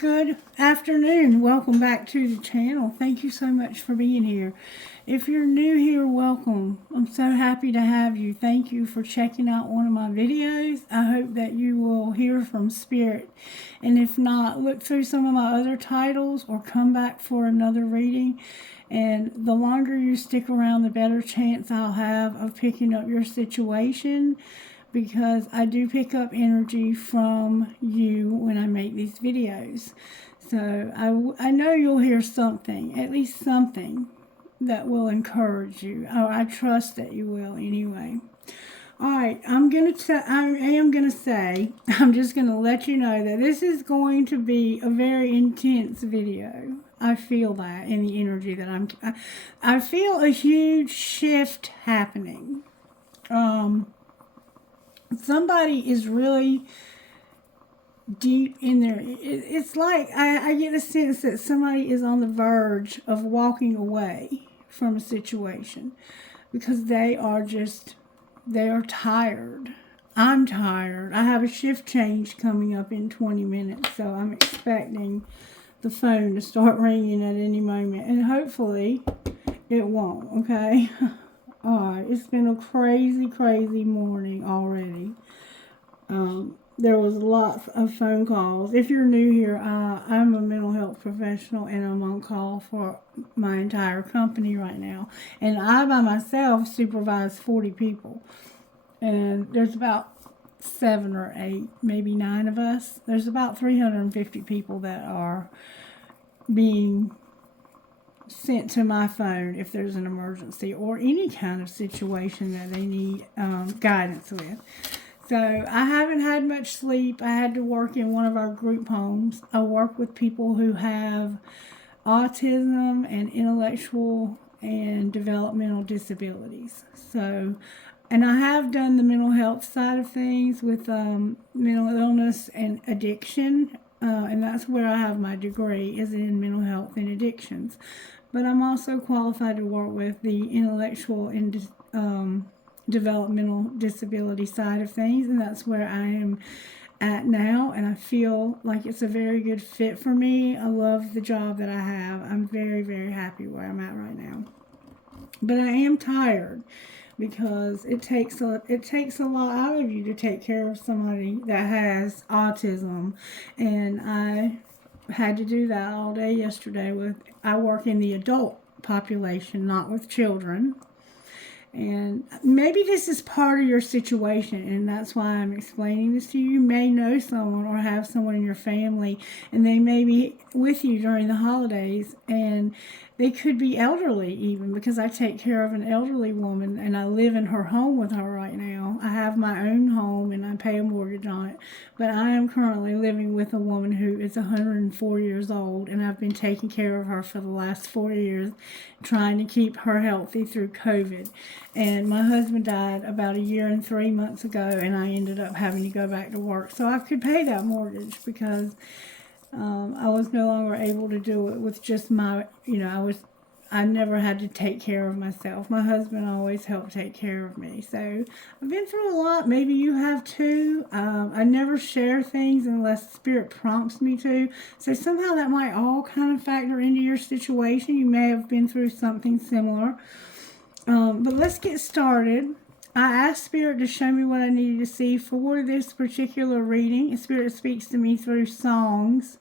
Good afternoon. Welcome back to the channel. Thank you so much for being here. If you're new here, welcome. I'm so happy to have you. Thank you for checking out one of my videos. I hope that you will hear from Spirit. And if not, look through some of my other titles or come back for another reading. And the longer you stick around, the better chance I'll have of picking up your situation, because I do pick up energy from you when I make these videos. So I know you'll hear something, at least something, that will encourage you. I trust that you will anyway. Alright, I am going to say, I'm just going to let you know that this is going to be a very intense video. I feel that in the energy that I feel a huge shift happening. Somebody is really deep in there. It's like I get a sense that somebody is on the verge of walking away from a situation because they are tired. I'm tired. I have a shift change coming up in 20 minutes, so I'm expecting the phone to start ringing at any moment, and hopefully it won't, okay? Alright, it's been a crazy morning already. There was lots of phone calls. If you're new here, I'm a mental health professional and I'm on call for my entire company right now. And I, by myself, supervise 40 people. And there's about 7 or 8, maybe 9 of us. There's about 350 people that are being sent to my phone if there's an emergency or any kind of situation that they need guidance with. So I haven't had much sleep. I had to work in one of our group homes. I work with people who have autism and intellectual and developmental disabilities. So, and I have done the mental health side of things with mental illness and addiction. And that's where I have my degree, is in mental health and addictions. But I'm also qualified to work with the intellectual and developmental disability side of things, and that's where I am at now, and I feel like it's a very good fit for me. I love the job that I have. I'm very happy where I'm at right now. But I am tired because it takes a lot out of you to take care of somebody that has autism, and I had to do that all day yesterday. I work in the adult population, not with children. And maybe this is part of your situation, and that's why I'm explaining this to you. You may know someone or have someone in your family, and they may be with you during the holidays, and they could be elderly even, because I take care of an elderly woman, and I live in her home with her right now. I have my own home, and I pay a mortgage on it, but I am currently living with a woman who is 104 years old, and I've been taking care of her for the last 4 years, trying to keep her healthy through COVID. And my husband died about 1 year and 3 months ago, and I ended up having to go back to work so I could pay that mortgage, because I was no longer able to do it with just my, I never had to take care of myself. My husband always helped take care of me. So I've been through a lot. Maybe you have too. I never share things unless Spirit prompts me to. So somehow that might all kind of factor into your situation. You may have been through something similar. But let's get started. I asked Spirit to show me what I needed to see for this particular reading. And Spirit speaks to me through songs.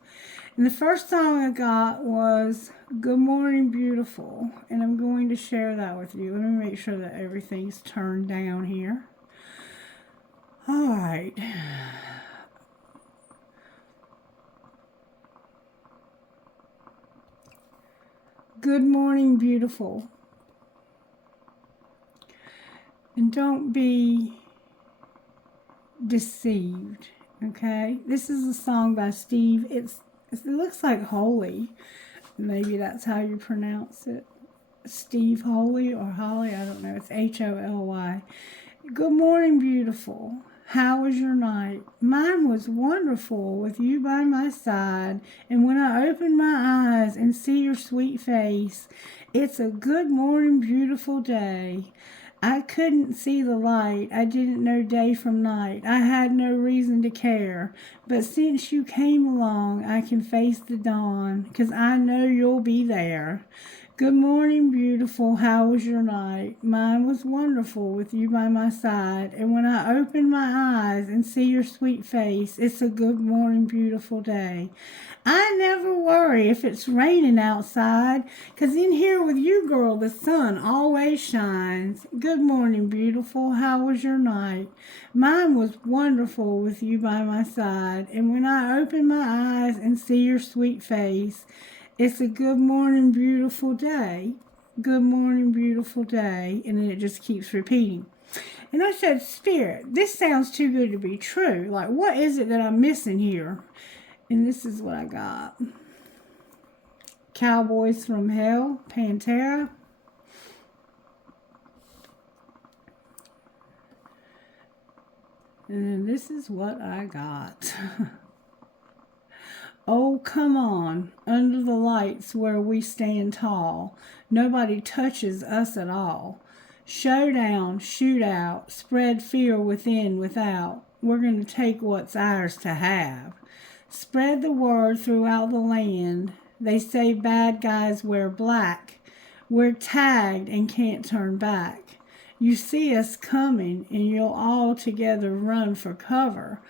And the first song I got was Good Morning Beautiful. And I'm going to share that with you. Let me make sure that everything's turned down here. Alright. Good morning, beautiful. And don't be deceived, okay? This is a song by Steve. It looks like Holy. Maybe that's how you pronounce it. Steve Holy or Holly, I don't know. It's Holy. Good morning, beautiful. How was your night? Mine was wonderful with you by my side. And when I open my eyes and see your sweet face, it's a good morning, beautiful day. I couldn't see the light. I didn't know day from night. I had no reason to care. But since you came along, I can face the dawn, 'cause I know you'll be there. Good morning, beautiful. How was your night? Mine was wonderful with you by my side. And when I open my eyes and see your sweet face, it's a good morning, beautiful day. I never worry if it's raining outside, 'cause in here with you, girl, the sun always shines. Good morning, beautiful. How was your night? Mine was wonderful with you by my side. And when I open my eyes and see your sweet face, it's a good morning, beautiful day. Good morning, beautiful day. And then it just keeps repeating. And I said, Spirit, this sounds too good to be true. Like, what is it that I'm missing here? And this is what I got. Cowboys from Hell, Pantera. And then this is what I got. Oh, come on, under the lights where we stand tall. Nobody touches us at all. Showdown, shootout, spread fear within, without. We're going to take what's ours to have. Spread the word throughout the land. They say bad guys wear black. We're tagged and can't turn back. You see us coming and you'll all together run for cover.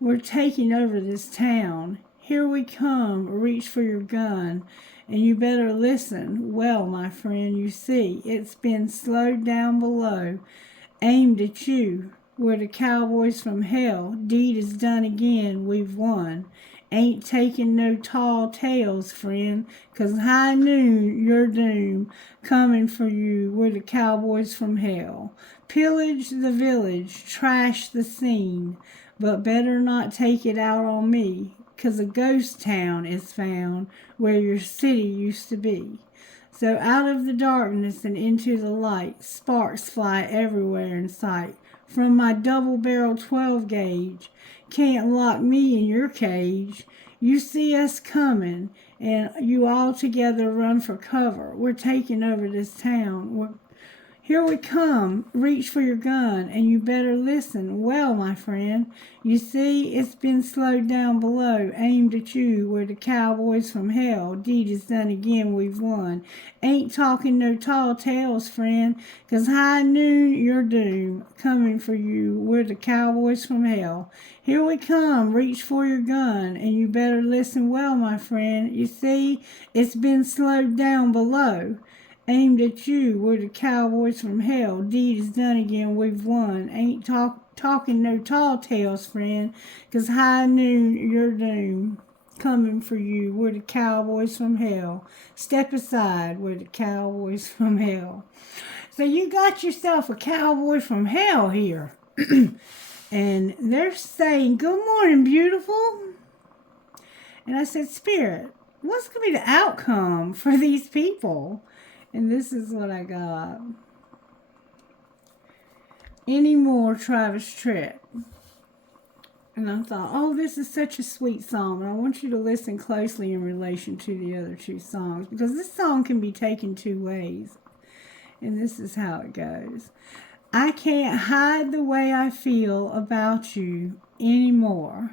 We're taking over this town. Here we come, reach for your gun, and you better listen. Well, my friend, you see, it's been slowed down below, aimed at you. We're the Cowboys from Hell. Deed is done again, we've won. Ain't taking no tall tales, friend, 'cause high noon, your doom, coming for you. We're the Cowboys from Hell. Pillage the village, trash the scene, but better not take it out on me, 'cause a ghost town is found where your city used to be. So out of the darkness and into the light, sparks fly everywhere in sight. From my double-barrel 12-gauge, can't lock me in your cage. You see us coming, and you all together run for cover. We're taking over this town. Here we come, reach for your gun, and you better listen. Well, my friend, you see, it's been slowed down below, aimed at you. We're the Cowboys from Hell. Deed is done again, we've won. Ain't talking no tall tales, friend, 'cause high noon, your doom, coming for you. We're the Cowboys from Hell. Here we come, reach for your gun, and you better listen well, my friend. You see, it's been slowed down below, aimed at you. We're the Cowboys from Hell. Deed is done again, we've won. Ain't talking no tall tales, friend, 'cause high noon, your doom, coming for you. We're the Cowboys from Hell. Step aside, we're the Cowboys from Hell. So you got yourself a cowboy from hell here. And they're saying, good morning, beautiful. And I said, Spirit, what's going to be the outcome for these people? And this is what I got. Any more Travis Tritt. And I thought, oh, this is such a sweet song. And I want you to listen closely in relation to the other two songs, because this song can be taken two ways. And this is how it goes. I can't hide the way I feel about you anymore.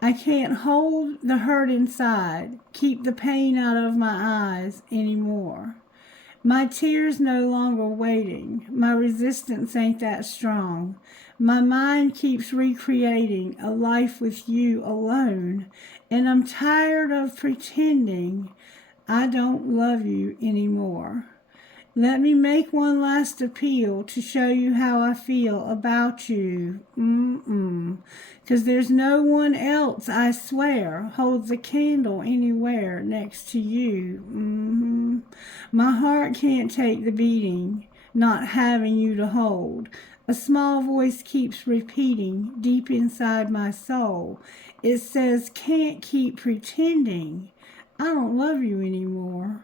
I can't hold the hurt inside, keep the pain out of my eyes anymore. My tears no longer waiting. My resistance ain't that strong. My mind keeps recreating a life with you alone, and I'm tired of pretending I don't love you anymore. Let me make one last appeal to show you how I feel about you. 'Cause there's no one else, I swear, holds a candle anywhere next to you. My heart can't take the beating, not having you to hold. A small voice keeps repeating deep inside my soul. It says, can't keep pretending I don't love you anymore.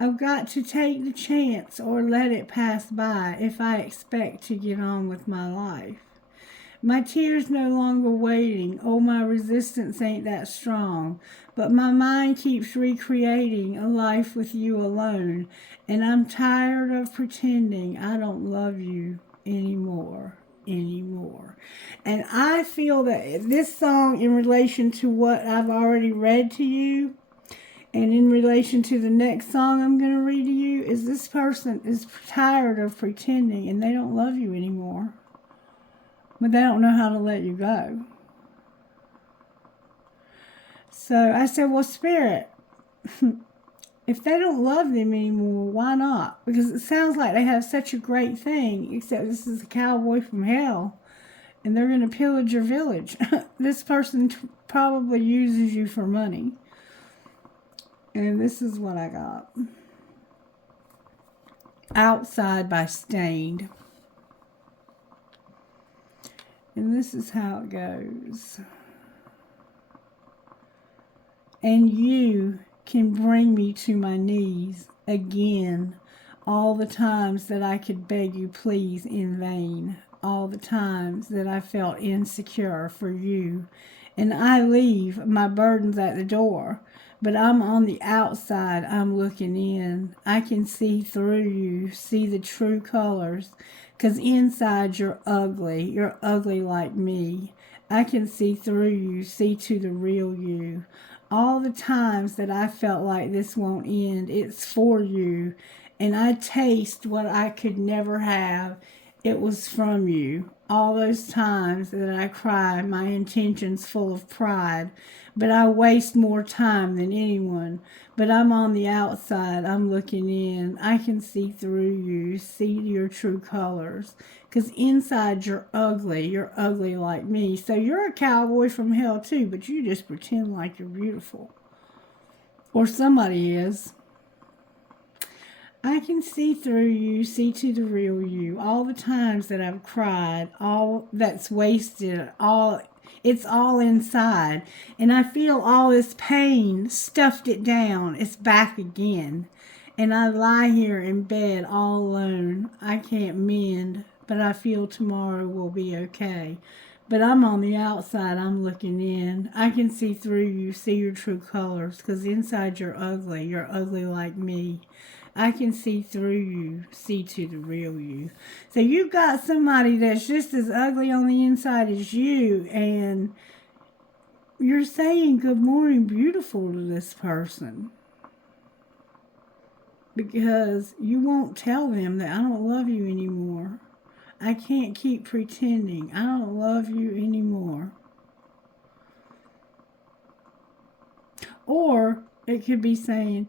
I've got to take the chance or let it pass by if I expect to get on with my life. My tears no longer waiting. Oh, my resistance ain't that strong. But my mind keeps recreating a life with you alone. And I'm tired of pretending I don't love you anymore. And I feel that this song, in relation to what I've already read to you, and in relation to the next song I'm going to read to you, is this person is tired of pretending and they don't love you anymore. But they don't know how to let you go. So I said, well, Spirit, if they don't love them anymore, why not? Because it sounds like they have such a great thing, except this is a cowboy from hell, and they're going to pillage your village. This person probably uses you for money. And this is what I got. Outside by Stained. And this is how it goes. And you can bring me to my knees again, all the times that I could beg you please in vain, all the times that I felt insecure for you. And I leave my burdens at the door, but I'm on the outside, I'm looking in. I can see through you, see the true colors, 'cause inside you're ugly like me. I can see through you, see to the real you. All the times that I felt like this won't end, it's for you. And I taste what I could never have. It was from you. All those times that I cry, my intentions full of pride. But I waste more time than anyone. But I'm on the outside, I'm looking in. I can see through you, see your true colors. 'Cause inside you're ugly like me. So you're a cowboy from hell too, but you just pretend like you're beautiful. Or somebody is. I can see through you, see to the real you. All the times that I've cried, all that's wasted, it's all inside. And I feel all this pain, stuffed it down, it's back again. And I lie here in bed all alone. I can't mend, but I feel tomorrow will be okay. But I'm on the outside, I'm looking in. I can see through you, see your true colors, 'cause inside you're ugly like me. I can see through you, see to the real you. So you've got somebody that's just as ugly on the inside as you, and you're saying good morning beautiful to this person. Because you won't tell them that I don't love you anymore. I can't keep pretending. I don't love you anymore. Or it could be saying,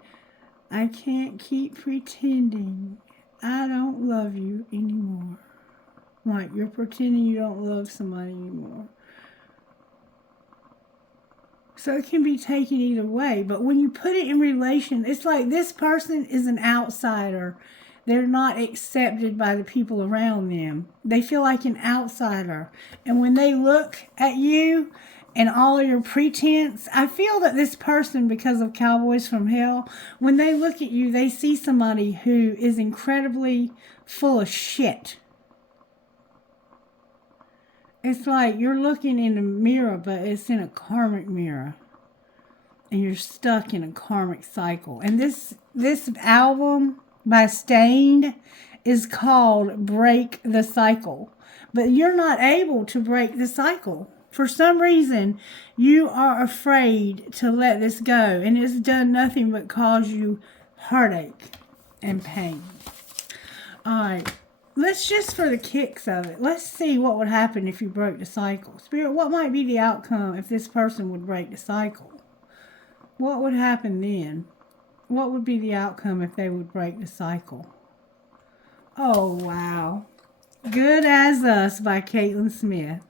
I can't keep pretending I don't love you anymore. Like you're pretending you don't love somebody anymore. So it can be taken either way. But when you put it in relation, it's like this person is an outsider. They're not accepted by the people around them. They feel like an outsider. And when they look at you and all of your pretense, I feel that this person, because of Cowboys from Hell, when they look at you, they see somebody who is incredibly full of shit. It's like you're looking in a mirror, but it's in a karmic mirror. And you're stuck in a karmic cycle. And this album by Stained is called Break the Cycle. But you're not able to break the cycle. For some reason, you are afraid to let this go. And it's done nothing but cause you heartache and pain. All right. Let's just, for the kicks of it, let's see what would happen if you broke the cycle. Spirit, what might be the outcome if this person would break the cycle? What would happen then? What would be the outcome if they would break the cycle? Oh, wow. Good as Us by Caitlin Smith.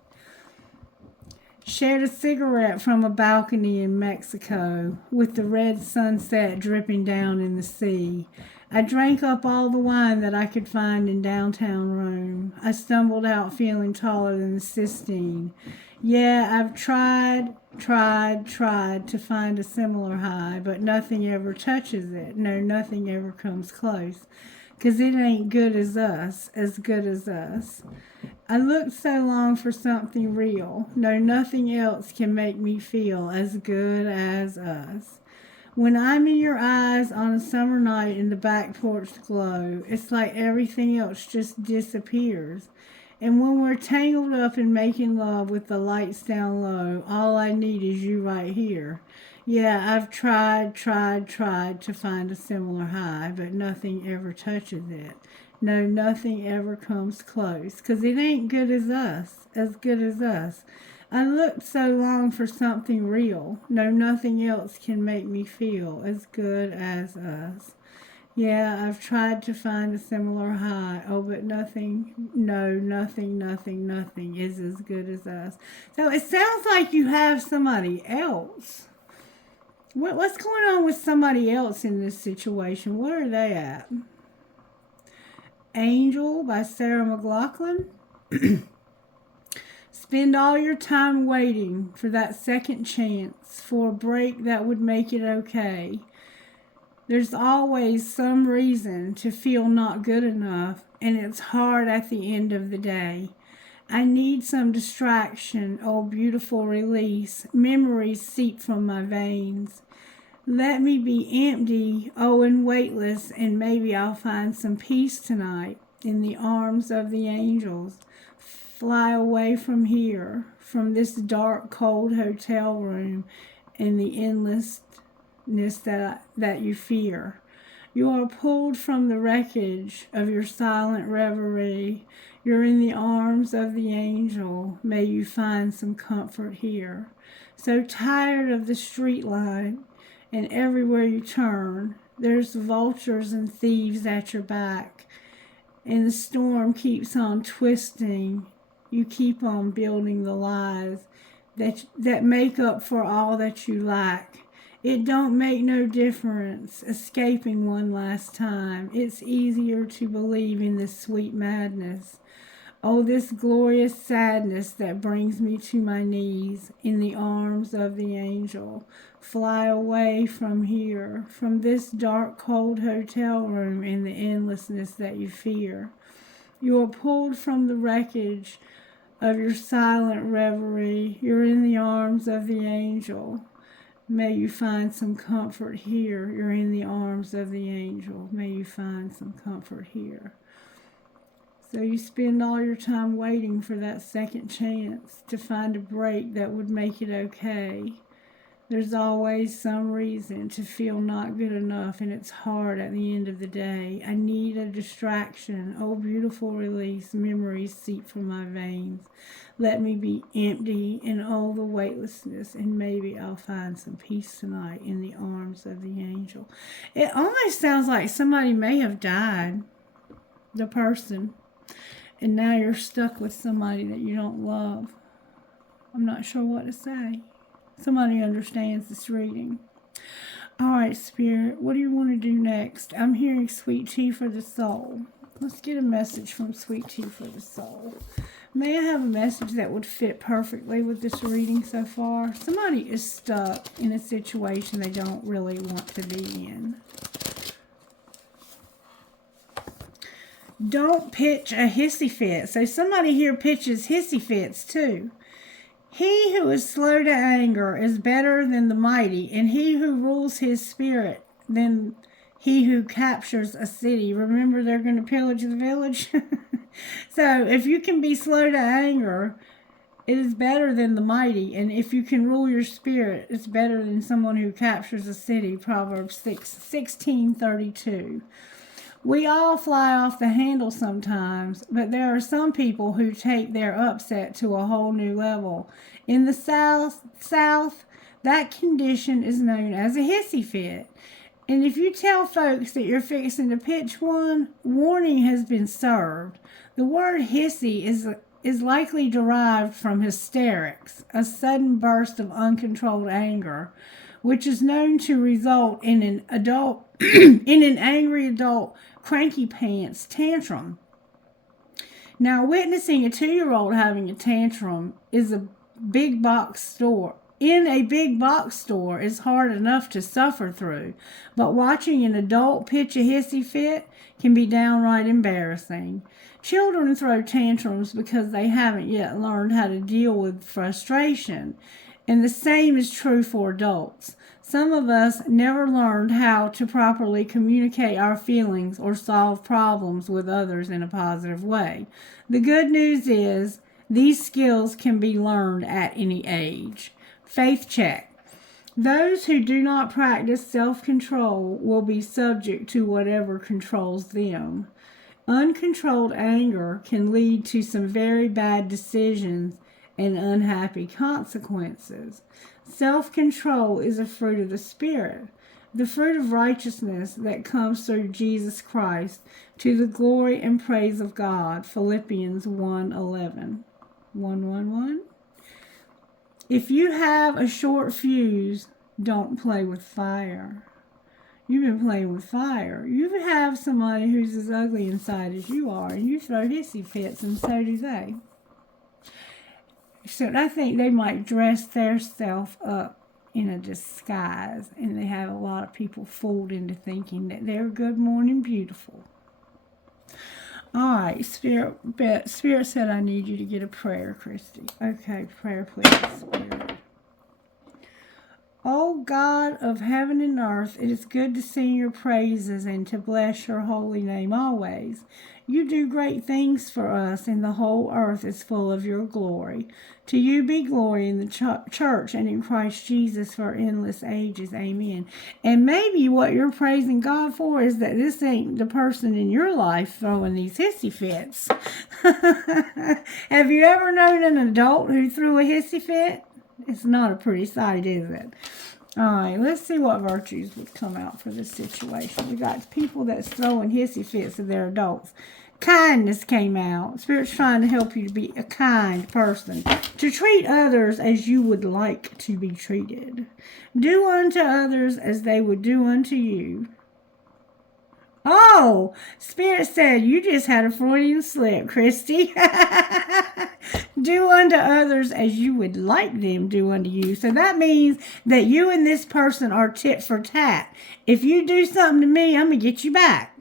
Shared a cigarette from a balcony in Mexico with the red sunset dripping down in the sea. I drank up all the wine that I could find in downtown Rome. I stumbled out feeling taller than the Sistine. Yeah, I've tried to find a similar high, but nothing ever touches it. No, nothing ever comes close. 'Cause it ain't good as us, as good as us. I looked so long for something real. No, nothing else can make me feel as good as us. When I'm in your eyes on a summer night in the back porch glow, it's like everything else just disappears. And when we're tangled up in making love with the lights down low, all I need is you right here. Yeah, I've tried to find a similar high, but nothing ever touches it. No, nothing ever comes close, 'cause it ain't good as good as us. I looked so long for something real. No, nothing else can make me feel as good as us. Yeah, I've tried to find a similar high. Oh, but nothing, no, nothing is as good as us. So it sounds like you have somebody else. What's going on with somebody else in this situation? Where are they at? Angel by Sarah McLachlan. Spend all your time waiting for that second chance, for a break that would make it okay. There's always some reason to feel not good enough, and it's hard at the end of the day. I need some distraction, oh beautiful release. Memories seep from my veins. Let me be empty, oh and weightless, and maybe I'll find some peace tonight in the arms of the angels. Fly away from here, from this dark, cold hotel room and the endlessness that you fear. You are pulled from the wreckage of your silent reverie. You're in the arms of the angel. May you find some comfort here. So tired of the street line, and everywhere you turn, there's vultures and thieves at your back. And the storm keeps on twisting. You keep on building the lies that make up for all that you lack. It don't make no difference escaping one last time. It's easier to believe in this sweet madness. Oh, this glorious sadness that brings me to my knees in the arms of the angel. Fly away from here, from this dark, cold hotel room and the endlessness that you fear. You are pulled from the wreckage of your silent reverie. You're in the arms of the angel. May you find some comfort here. You're in the arms of the angel. May you find some comfort here. So you spend all your time waiting for that second chance to find a break that would make it okay. There's always some reason to feel not good enough, and it's hard at the end of the day. I need a distraction. Oh, beautiful release. Memories seep from my veins. Let me be empty in all the weightlessness, and maybe I'll find some peace tonight in the arms of the angel. It almost sounds like somebody may have died, the person, and now you're stuck with somebody that you don't love. I'm not sure what to say. Somebody understands this reading. All right, Spirit, what do you want to do next? I'm hearing sweet tea for the soul. Let's get a message from sweet tea for the soul. May I have a message that would fit perfectly with this reading so far? Somebody is stuck in a situation they don't really want to be in. Don't pitch a hissy fit. So somebody here pitches hissy fits too. He who is slow to anger is better than the mighty, and he who rules his spirit than he who captures a city. Remember, they're going to pillage the village. So if you can be slow to anger, it is better than the mighty. And if you can rule your spirit, it's better than someone who captures a city. Proverbs 16:32. We all fly off the handle sometimes, but there are some people who take their upset to a whole new level. In the South, that condition is known as a hissy fit. And if you tell folks that you're fixing to pitch one, warning has been served. The word hissy is likely derived from hysterics, a sudden burst of uncontrolled anger, which is known to result in an adult in an angry adult cranky pants tantrum. Now, witnessing a 2-year-old having a tantrum is a big box store. in a big box store is hard enough to suffer through, but watching an adult pitch a hissy fit can be downright embarrassing. Children throw tantrums because they haven't yet learned how to deal with frustration, and the same is true for adults. Some of us never learned how to properly communicate our feelings or solve problems with others in a positive way. The good news is these skills can be learned at any age. Faith check. Those who do not practice self-control will be subject to whatever controls them. Uncontrolled anger can lead to some very bad decisions and unhappy consequences. Self-control is a fruit of the Spirit, the fruit of righteousness that comes through Jesus Christ to the glory and praise of God. Philippians 1:11. 1:1. If you have a short fuse, don't play with fire. You've been playing with fire. You have somebody who's as ugly inside as you are, and you throw hissy fits, and so do they. So I think they might dress their self up in a disguise, and they have a lot of people fooled into thinking that they're good morning beautiful. All right, Spirit said I need you to get a prayer, Christy. Okay, prayer please, Spirit. Oh God of heaven and earth, it is good to sing your praises and to bless your holy name always. You do great things for us, and the whole earth is full of your glory. To you be glory in the church and in Christ Jesus for endless ages. Amen. And maybe what you're praising God for is that this ain't the person in your life throwing these hissy fits. Have you ever known an adult who threw a hissy fit? It's not a pretty sight, is it? All right, let's see what virtues would come out for this situation. We got people that's throwing hissy fits at their adults. Kindness came out. Spirit's trying to help you to be a kind person, to treat others as you would like to be treated. Do unto others as they would do unto you. Oh, Spirit said you just had a Freudian slip, Christy. Do unto others as you would like them do unto you. So that means that you and this person are tit for tat. If you do something to me, I'm going to get you back.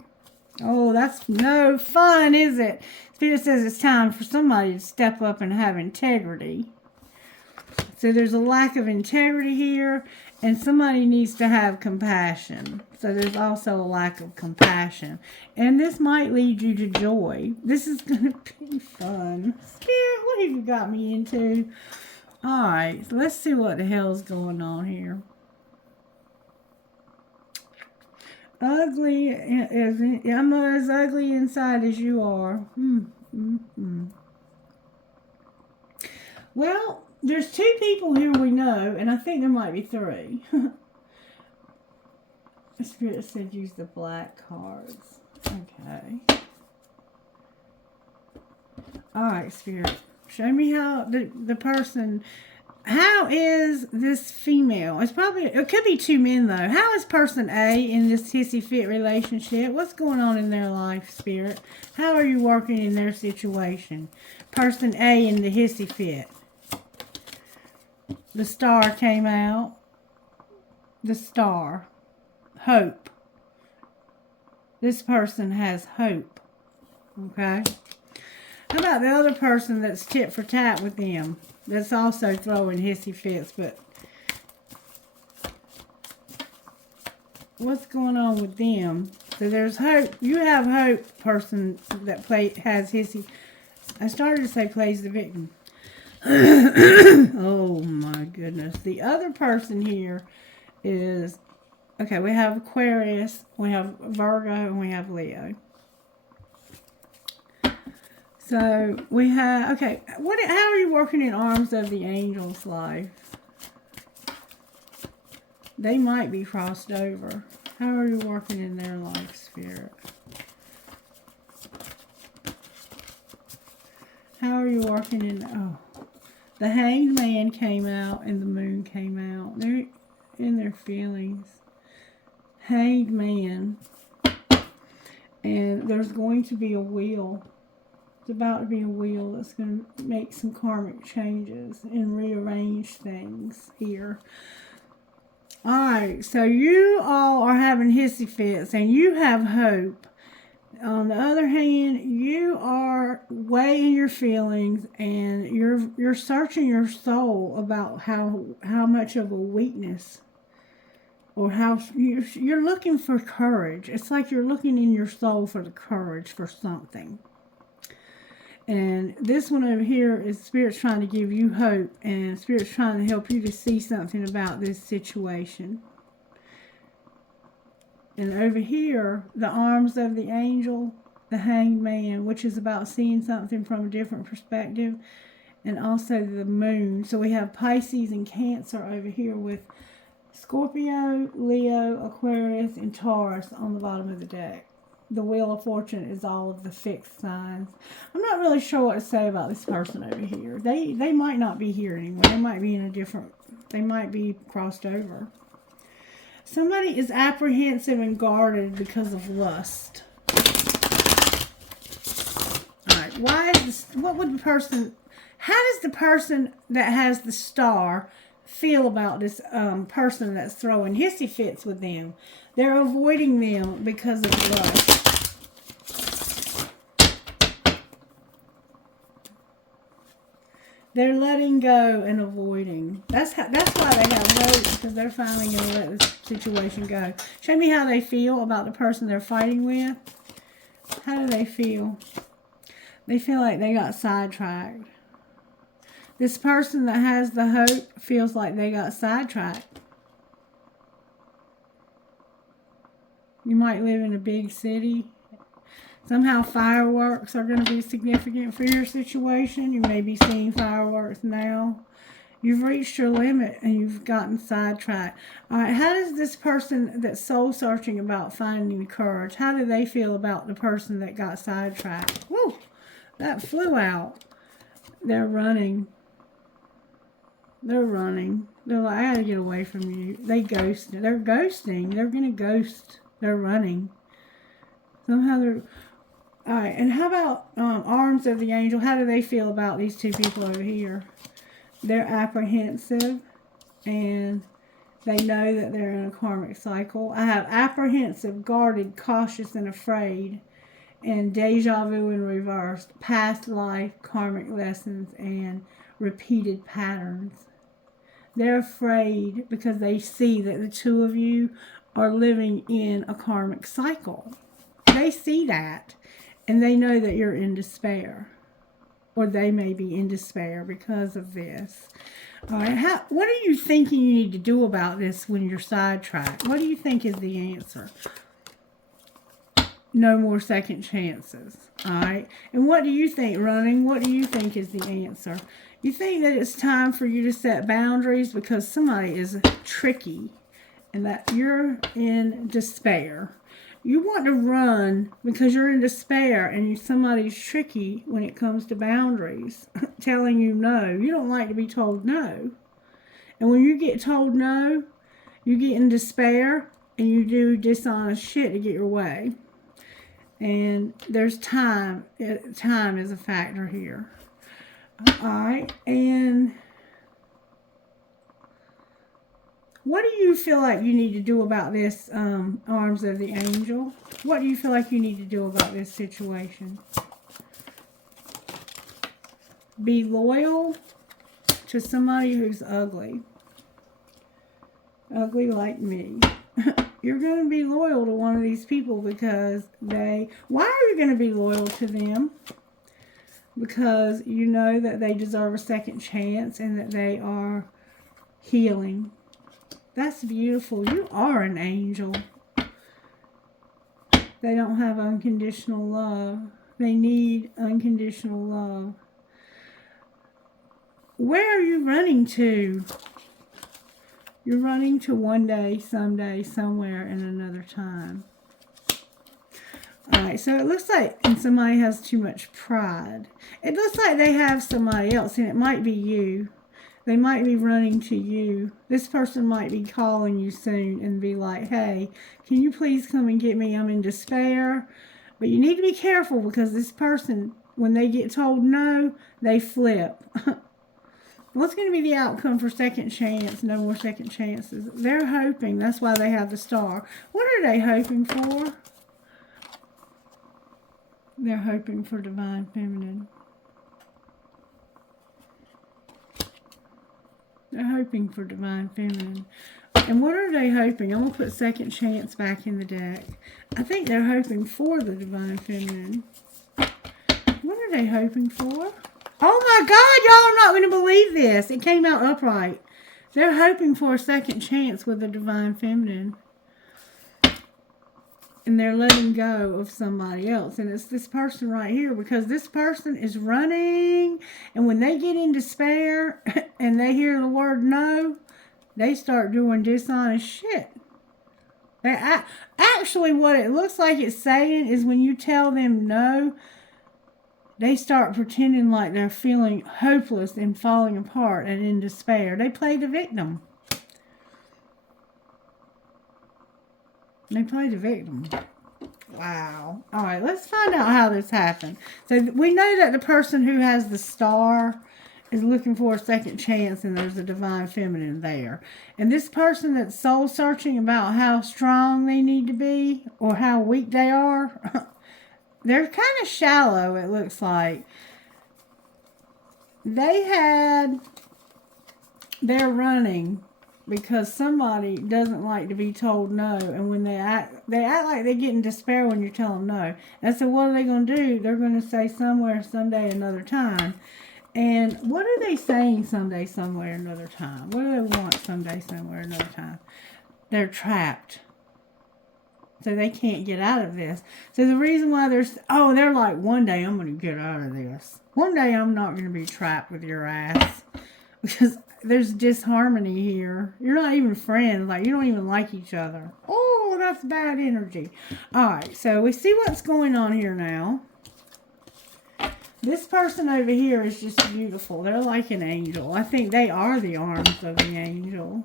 Oh, that's no fun, is it? Spirit says it's time for somebody to step up and have integrity. So there's a lack of integrity here, and somebody needs to have compassion. So there's also a lack of compassion. And this might lead you to joy. This is going to be fun. Spirit, what have you got me into? All right, let's see what the hell's going on here. Ugly, I'm not as ugly inside as you are. Well, there's two people here we know, and I think there might be three. The Spirit said use the black cards. Okay. Alright, Spirit. Show me how the person... How is this female? It could be two men, though. How is person A in this hissy fit relationship? What's going on in their life, Spirit? How are you working in their situation? Person A in the hissy fit. The star came out. The star. Hope. This person has hope. Okay? How about the other person that's tit for tat with them? That's also throwing hissy fits, but what's going on with them? So there's hope. You have hope, person that has hissy. I started to say plays the victim. Oh my goodness. The other person here is, okay, we have Aquarius, we have Virgo, and we have Leo. So we have, okay, how are you working in Arms of the Angel's life? They might be crossed over. How are you working in their life, Spirit? How are you working in, the Hanged Man came out and the Moon came out. They're in their feelings. Hanged Man. And there's going to be a wheel. It's about to be a wheel that's going to make some karmic changes and rearrange things here. Alright, so you all are having hissy fits and you have hope. On the other hand, you are weighing your feelings and you're searching your soul about how much of a weakness, or how you're looking for courage. It's like you're looking in your soul for the courage for something. And this one over here is Spirit's trying to give you hope, and Spirit's trying to help you to see something about this situation. And over here, the arms of the angel, the hanged man, which is about seeing something from a different perspective, and also the moon. So we have Pisces and Cancer over here with Scorpio, Leo, Aquarius, and Taurus on the bottom of the deck. The Wheel of Fortune is all of the fixed signs. I'm not really sure what to say about this person over here. They might not be here anymore. They might be in a different, they might be crossed over. Somebody is apprehensive and guarded because of lust. Alright, why is this, what would the person, how does the person that has the star feel about this person that's throwing hissy fits with them? They're avoiding them because of lust. They're letting go and avoiding. That's why they have hope, because they're finally going to let this situation go. Show me how they feel about the person they're fighting with. How do they feel? They feel like they got sidetracked. This person that has the hope feels like they got sidetracked. You might live in a big city. Somehow fireworks are going to be significant for your situation. You may be seeing fireworks now. You've reached your limit and you've gotten sidetracked. All right, how does this person that's soul searching about finding courage, how do they feel about the person that got sidetracked? Woo, that flew out. They're running. They're running. They're like, I gotta get away from you. They ghosted. They're ghosting. They're going to ghost. They're running. Somehow they're... Alright, and how about arms of the angel? How do they feel about these two people over here? They're apprehensive, and they know that they're in a karmic cycle. I have apprehensive, guarded, cautious, and afraid, and deja vu in reverse, past life, karmic lessons, and repeated patterns. They're afraid because they see that the two of you are living in a karmic cycle. They see that. And they know that you're in despair. Or they may be in despair because of this. All right, what are you thinking you need to do about this when you're sidetracked? What do you think is the answer? No more second chances. All right. And what do you think, running? What do you think is the answer? You think that it's time for you to set boundaries because somebody is tricky and that you're in despair. You want to run because you're in despair and somebody's tricky when it comes to boundaries, telling you no. You don't like to be told no. And when you get told no, you get in despair and you do dishonest shit to get your way. And there's time. Time is a factor here. Alright, and what do you feel like you need to do about this, arms of the angel? What do you feel like you need to do about this situation? Be loyal to somebody who's ugly. Ugly like me. You're going to be loyal to one of these people because why are you going to be loyal to them? Because you know that they deserve a second chance and that they are healing. That's beautiful. You are an angel. They don't have unconditional love. They need unconditional love. Where are you running to? You're running to one day, someday, somewhere, in another time. Alright, so it looks like somebody has too much pride. It looks like they have somebody else, and it might be you. They might be running to you. This person might be calling you soon and be like, hey, can you please come and get me? I'm in despair. But you need to be careful because this person, when they get told no, they flip. What's going to be the outcome for second chance? No more second chances. They're hoping. That's why they have the star. What are they hoping for? They're hoping for divine feminine. They're hoping for divine feminine. And what are they hoping? I'm going to put second chance back in the deck. I think they're hoping for the divine feminine. What are they hoping for? Oh my God, y'all are not going to believe this. It came out upright. They're hoping for a second chance with the divine feminine. And they're letting go of somebody else. And it's this person right here, because this person is running. And when they get in despair and they hear the word no, they start doing dishonest shit. Actually, what it looks like it's saying is when you tell them no, they start pretending like they're feeling hopeless and falling apart and in despair. They play the victim. They play the victim. Wow. All right, let's find out how this happened. So we know that the person who has the star is looking for a second chance, and there's a divine feminine there. And this person that's soul searching about how strong they need to be or how weak they are, they're kind of shallow, it looks like. They're running because somebody doesn't like to be told no, and when they act like they get in despair when you tell them no. And so what are they going to do? They're going to say somewhere, someday, another time. And what are they saying someday, somewhere, another time? What do they want someday, somewhere, another time? They're trapped. So they can't get out of this. So the reason why they're like, one day I'm going to get out of this. One day I'm not going to be trapped with your ass. Because there's disharmony here. You're not even friends. Like, you don't even like each other. Oh, that's bad energy. Alright, so we see what's going on here now. This person over here is just beautiful. They're like an angel. I think they are the arms of the angel.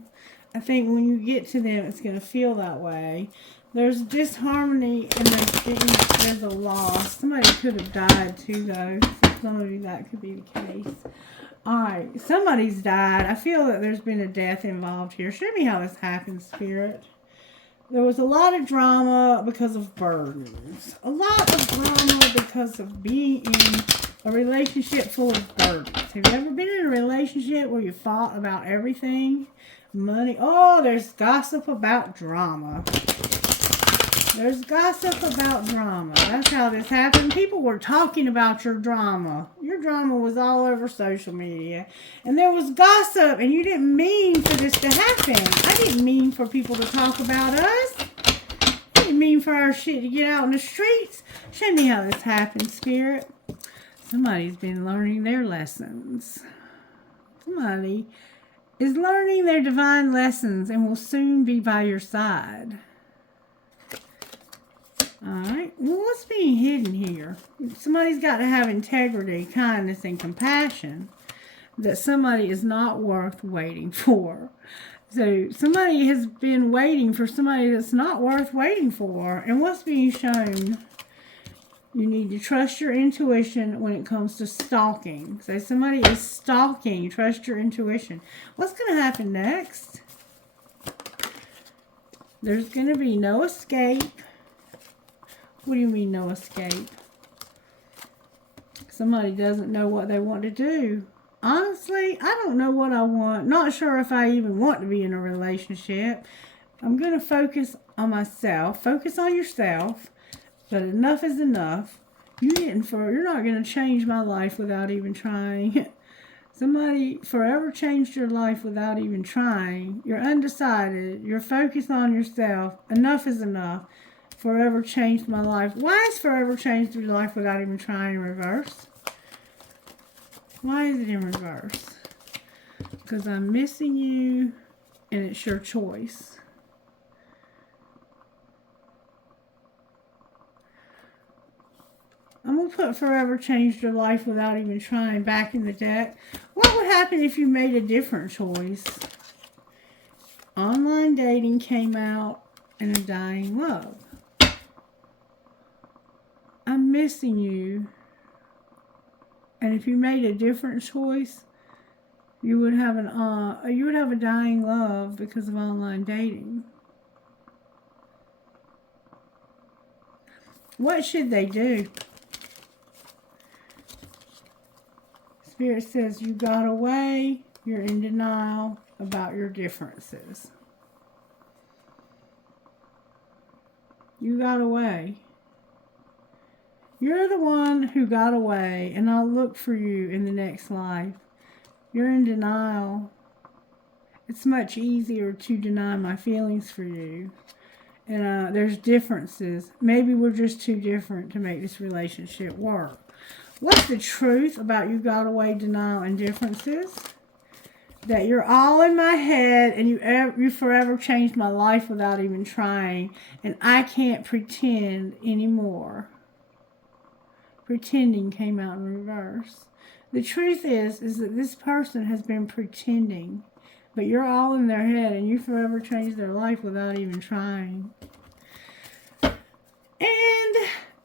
I think when you get to them, it's going to feel that way. There's disharmony and there's a loss. Somebody could have died too, though. For some of you, that could be the case. Alright, somebody's died. I feel that there's been a death involved here. Show me how this happened, Spirit. There was a lot of drama because of burdens. A lot of drama because of being in a relationship full of burdens. Have you ever been in a relationship where you fought about everything? Money. Oh, there's gossip about drama. There's gossip about drama. That's how this happened. People were talking about your drama. Your drama was all over social media. And there was gossip, and you didn't mean for this to happen. I didn't mean for people to talk about us. I didn't mean for our shit to get out in the streets. Show me how this happened, Spirit. Somebody's been learning their lessons. Somebody is learning their divine lessons and will soon be by your side. Alright, well, what's being hidden here? Somebody's got to have integrity, kindness, and compassion that somebody is not worth waiting for. So somebody has been waiting for somebody that's not worth waiting for. And what's being shown? You need to trust your intuition when it comes to stalking. So somebody is stalking. Trust your intuition. What's going to happen next? There's going to be no escape. What do you mean no escape? Somebody doesn't know what they want to do. Honestly, I don't know what I want. Not sure if I even want to be in a relationship. I'm going to focus on myself. Focus on yourself. But enough is enough. You're not going to change my life without even trying. Somebody forever changed your life without even trying. You're undecided. You're focused on yourself. Enough is enough. Forever changed my life. Why is forever changed your life without even trying in reverse? Why is it in reverse? Because I'm missing you and it's your choice. I'm going to put forever changed your life without even trying back in the deck. What would happen if you made a different choice? Online dating came out and a dying love. missing you. And if you made a different choice, you would have a dying love because of online dating. What should they do? Spirit says you got away. You're in denial about your differences. You got away. You're the one who got away, and I'll look for you in the next life. You're in denial. It's much easier to deny my feelings for you. And there's differences. Maybe we're just too different to make this relationship work. What's the truth about you got away, denial, and differences? That you're all in my head, and you forever changed my life without even trying, and I can't pretend anymore. Pretending came out in reverse. The truth is that this person has been pretending, but you're all in their head, and you forever changed their life without even trying. And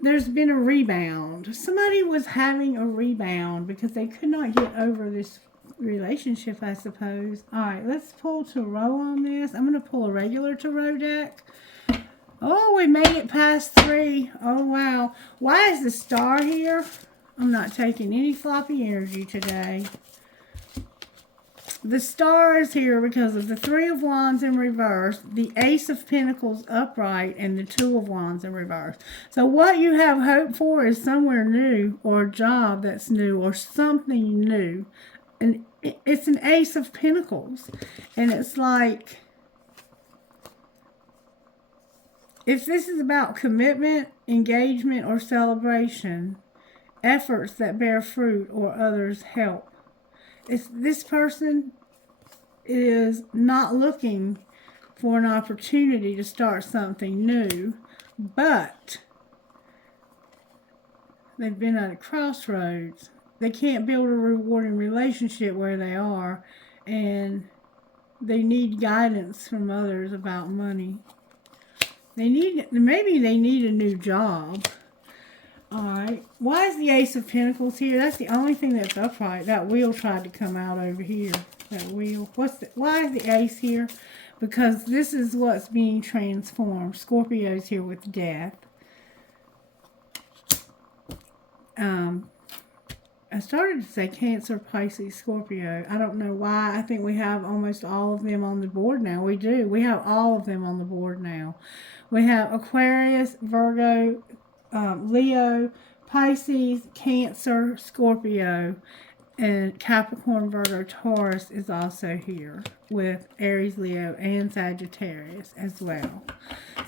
there's been a rebound. Somebody was having a rebound because they could not get over this relationship, I suppose. All right, let's pull tarot on this. I'm going to pull a regular tarot deck. Oh, we made it past 3. Oh, wow. Why is the star here? I'm not taking any floppy energy today. The star is here because of the 3 of Wands in reverse, the Ace of Pentacles upright, and the 2 of Wands in reverse. So what you have hope for is somewhere new, or a job that's new, or something new. And it's an Ace of Pentacles. And it's like, if this is about commitment, engagement, or celebration, efforts that bear fruit or others help. This person is not looking for an opportunity to start something new, but they've been at a crossroads. They can't build a rewarding relationship where they are, and they need guidance from others about money. Maybe they need a new job. Alright, why is the Ace of Pentacles here? That's the only thing that's upright. That wheel tried to come out over here. That wheel. Why is the Ace here? Because this is what's being transformed. Scorpio's here with death. I started to say Cancer, Pisces, Scorpio. I don't know why. I think we have almost all of them on the board now. We do. We have all of them on the board now. We have Aquarius, Virgo, Leo, Pisces, Cancer, Scorpio, and Capricorn, Virgo, Taurus is also here with Aries, Leo, and Sagittarius as well.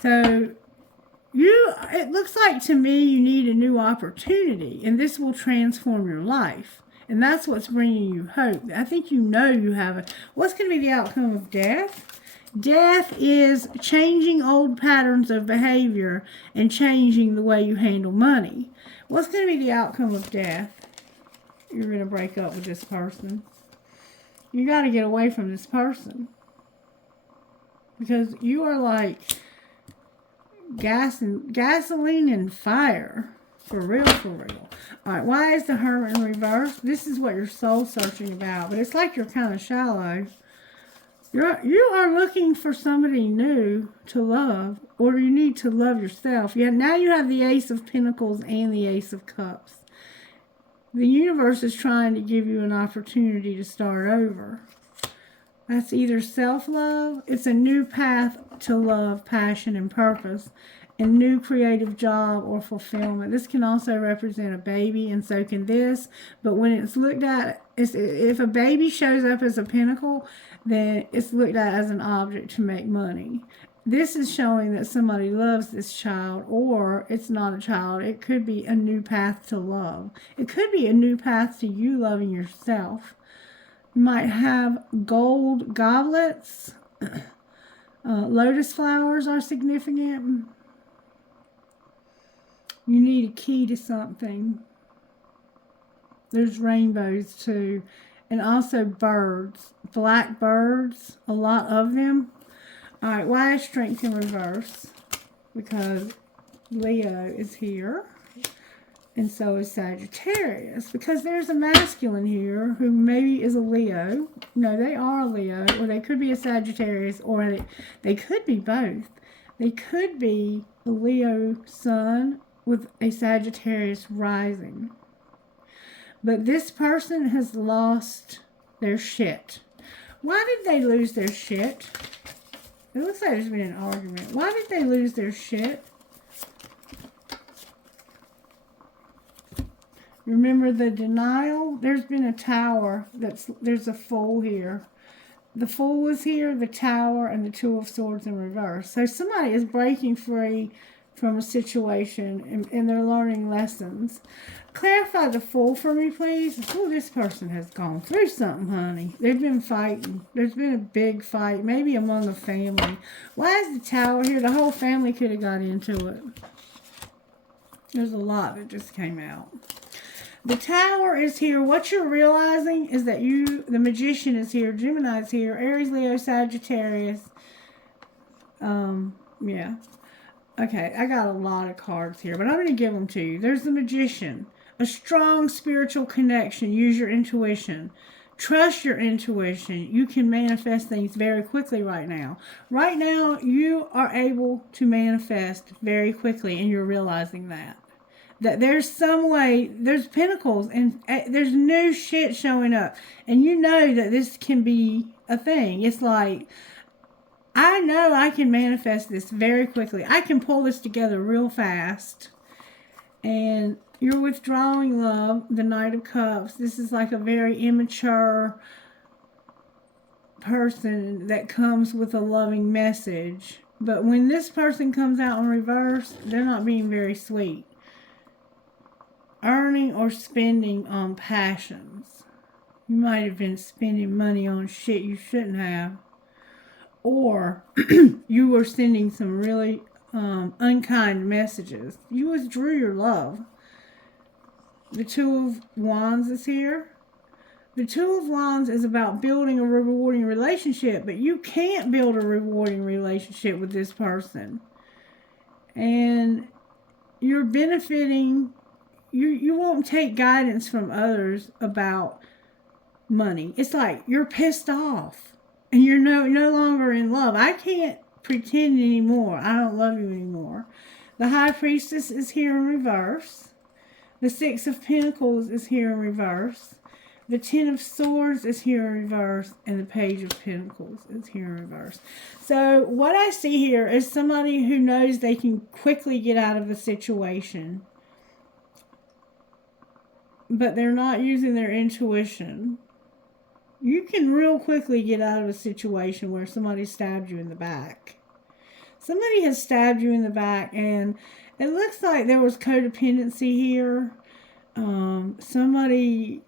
So it looks like to me you need a new opportunity, and this will transform your life. And that's what's bringing you hope. I think you know you have it. What's going to be the outcome of death? Death is changing old patterns of behavior and changing the way you handle money. What's going to be the outcome of death? You're going to break up with this person. You got to get away from this person. Because you are like gasoline and fire. For real, for real. Alright, why is the Hermit in reverse? This is what you're soul searching about. But it's like you're kind of shallow. You are looking for somebody new to love, or you need to love yourself. Now you have the Ace of Pentacles and the Ace of Cups. The universe is trying to give you an opportunity to start over. That's either self-love, it's a new path to love, passion, and purpose, and new creative job or fulfillment. This can also represent a baby, and so can this. But when it's looked at, if a baby shows up as a pentacle, then it's looked at as an object to make money. This is showing that somebody loves this child, or it's not a child. It could be a new path to love. It could be a new path to you loving yourself. You might have gold goblets. Lotus flowers are significant. You need a key to something. There's rainbows too. And also birds. Black birds. A lot of them. Alright, why is Strength in reverse? Because Leo is here. And so is Sagittarius, because there's a masculine here who maybe is a Leo. No, they are a Leo, or they could be a Sagittarius, or they could be both. They could be a Leo sun with a Sagittarius rising. But this person has lost their shit. Why did they lose their shit? It looks like there's been an argument. Why did they lose their shit? Remember the denial? There's been a tower. There's a fool here. The fool is here, the tower, and the two of swords in reverse. So somebody is breaking free from a situation, and they're learning lessons. Clarify the fool for me, please. Oh, this person has gone through something, honey. They've been fighting. There's been a big fight, maybe among a family. Why is the tower here? The whole family could have got into it. There's a lot that just came out. The tower is here. What you're realizing is that the magician is here, Gemini is here, Aries, Leo, Sagittarius. Yeah. Okay, I got a lot of cards here, but I'm going to give them to you. There's the magician. A strong spiritual connection. Use your intuition. Trust your intuition. You can manifest things very quickly right now. Right now, you are able to manifest very quickly, and you're realizing that. That there's some way, there's pentacles, and there's new shit showing up. And you know that this can be a thing. It's like, I know I can manifest this very quickly. I can pull this together real fast. And you're withdrawing love, the Knight of Cups. This is like a very immature person that comes with a loving message. But when this person comes out in reverse, they're not being very sweet. Earning or spending on passions. You might have been spending money on shit you shouldn't have. Or you were sending some really unkind messages. You withdrew your love. The Two of Wands is here. The Two of Wands is about building a rewarding relationship, but you can't build a rewarding relationship with this person. And you're benefiting. You won't take guidance from others about money. It's like you're pissed off and you're no longer in love. I can't pretend anymore. I don't love you anymore. The High Priestess is here in reverse. The Six of Pentacles is here in reverse. The Ten of Swords is here in reverse. And the Page of Pentacles is here in reverse. So what I see here is somebody who knows they can quickly get out of a situation. But they're not using their intuition. You can real quickly get out of a situation where somebody stabbed you in the back. Somebody has stabbed you in the back, and it looks like there was codependency here. Somebody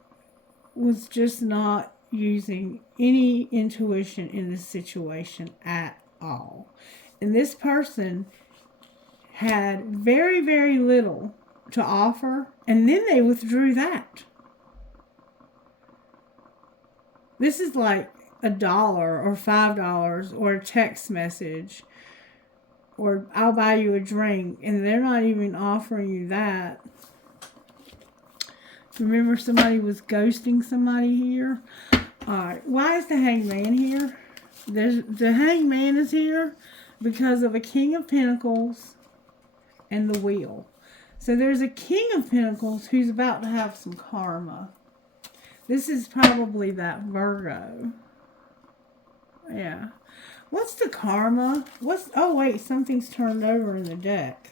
was just not using any intuition in this situation at all. And this person had very, very little to offer, and then they withdrew that. This is like $1 or $5 or a text message or I'll buy you a drink, and they're not even offering you that. Remember, somebody was ghosting somebody here. Alright, why is the Hangman here? The Hangman is here because of a King of Pentacles and the Wheel. So there's a King of Pentacles who's about to have some karma. This is probably that Virgo. Yeah. What's the karma? Oh wait, something's turned over in the deck.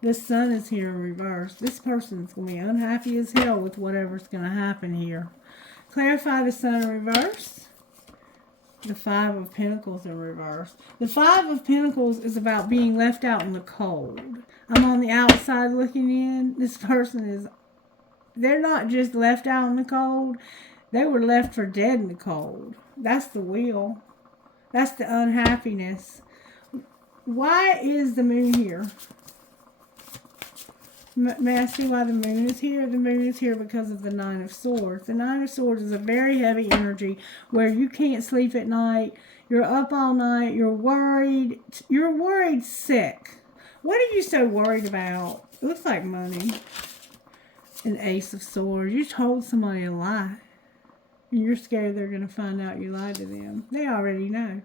The Sun is here in reverse. This person's going to be unhappy as hell with whatever's going to happen here. Clarify the Sun in reverse. The Five of Pentacles in reverse. The Five of Pentacles is about being left out in the cold. I'm on the outside looking in. This person is, they're not just left out in the cold. They were left for dead in the cold. That's the Wheel. That's the unhappiness. Why is the Moon here? May I see why the Moon is here? The Moon is here because of the Nine of Swords. The Nine of Swords is a very heavy energy where you can't sleep at night. You're up all night. You're worried. You're worried sick. What are you so worried about? It looks like money. An Ace of Swords. You told somebody a lie. And you're scared they're going to find out you lied to them. They already know.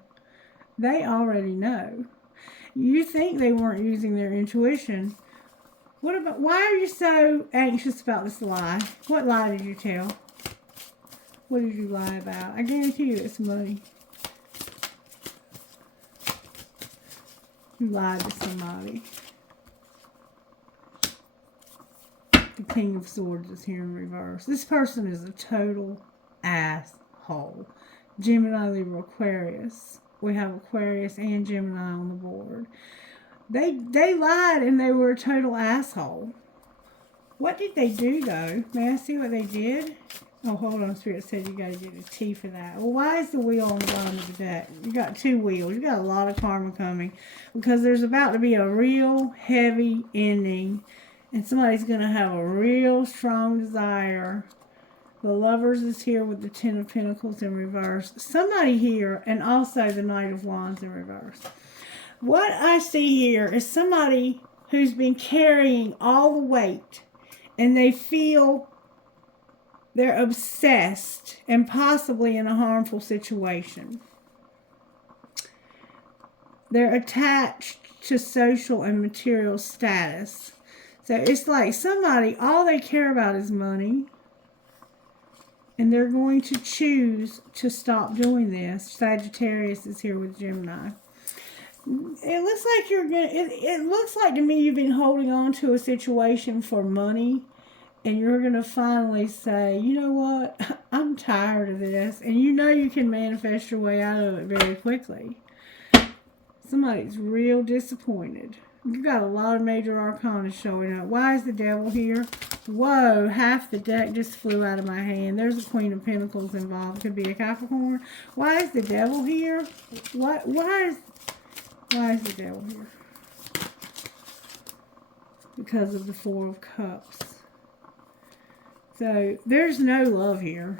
They already know. You think they weren't using their intuition. What about, why are you so anxious about this lie? What lie did you tell? What did you lie about? I guarantee you it's money. You lied to somebody. The King of Swords is here in reverse. This person is a total asshole. Gemini, Libra, Aquarius. We have Aquarius and Gemini on the board. They lied and they were a total asshole. What did they do though? May I see what they did? Oh, hold on. Spirit said you got to get a T for that. Well, why is the wheel on the bottom of the deck? You got 2 wheels. You got a lot of karma coming because there's about to be a real heavy ending, and somebody's going to have a real strong desire. The Lovers is here with the 10 of Pentacles in reverse. Somebody here, and also the Knight of Wands in reverse. What I see here is somebody who's been carrying all the weight, and they feel they're obsessed and possibly in a harmful situation. They're attached to social and material status. So it's like somebody, all they care about is money. And they're going to choose to stop doing this. Sagittarius is here with Gemini. It looks like you're going to, it looks like to me you've been holding on to a situation for money. And you're going to finally say, you know what, I'm tired of this. And you know you can manifest your way out of it very quickly. Somebody's real disappointed. You got a lot of major arcana showing up. Why is the Devil here? Whoa, half the deck just flew out of my hand. There's a Queen of Pentacles involved. Could be a Capricorn. Why is the Devil here? Why is the Devil here? Because of the Four of Cups. So, there's no love here.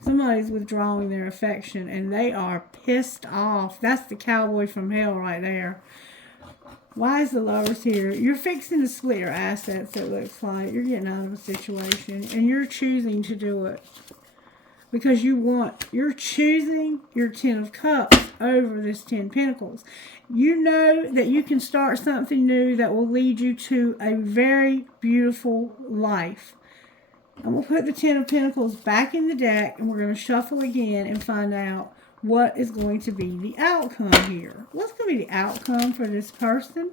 Somebody's withdrawing their affection, and they are pissed off. That's the cowboy from hell right there. Why is the Lovers here? You're fixing to split your assets, it looks like. You're getting out of a situation, and you're choosing to do it. Because you're choosing your 10 of Cups over this 10 Pentacles. You know that you can start something new that will lead you to a very beautiful life. And we'll put the 10 of Pentacles back in the deck, and we're going to shuffle again and find out what is going to be the outcome here. What's going to be the outcome for this person?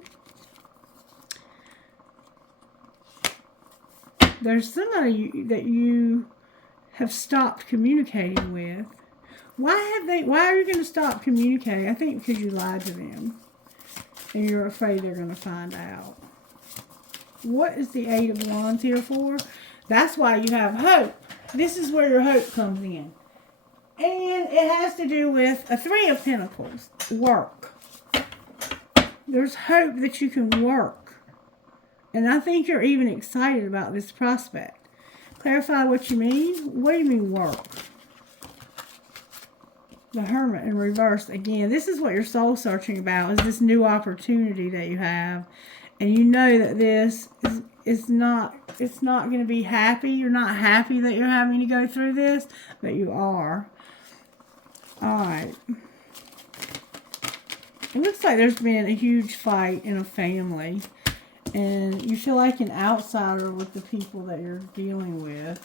There's somebody that you have stopped communicating with. Why are you going to stop communicating? I think because you lied to them, and you're afraid they're going to find out. What is the 8 of Wands here for? That's why you have hope. This is where your hope comes in. And it has to do with a 3 of Pentacles. Work. There's hope that you can work. And I think you're even excited about this prospect. Clarify what you mean. What do you mean work? The Hermit in reverse again. This is what you're soul searching about, is this new opportunity that you have. And you know that this is not, it's not going to be happy. You're not happy that you're having to go through this, but you are. Alright. It looks like there's been a huge fight in a family. And you feel like an outsider with the people that you're dealing with.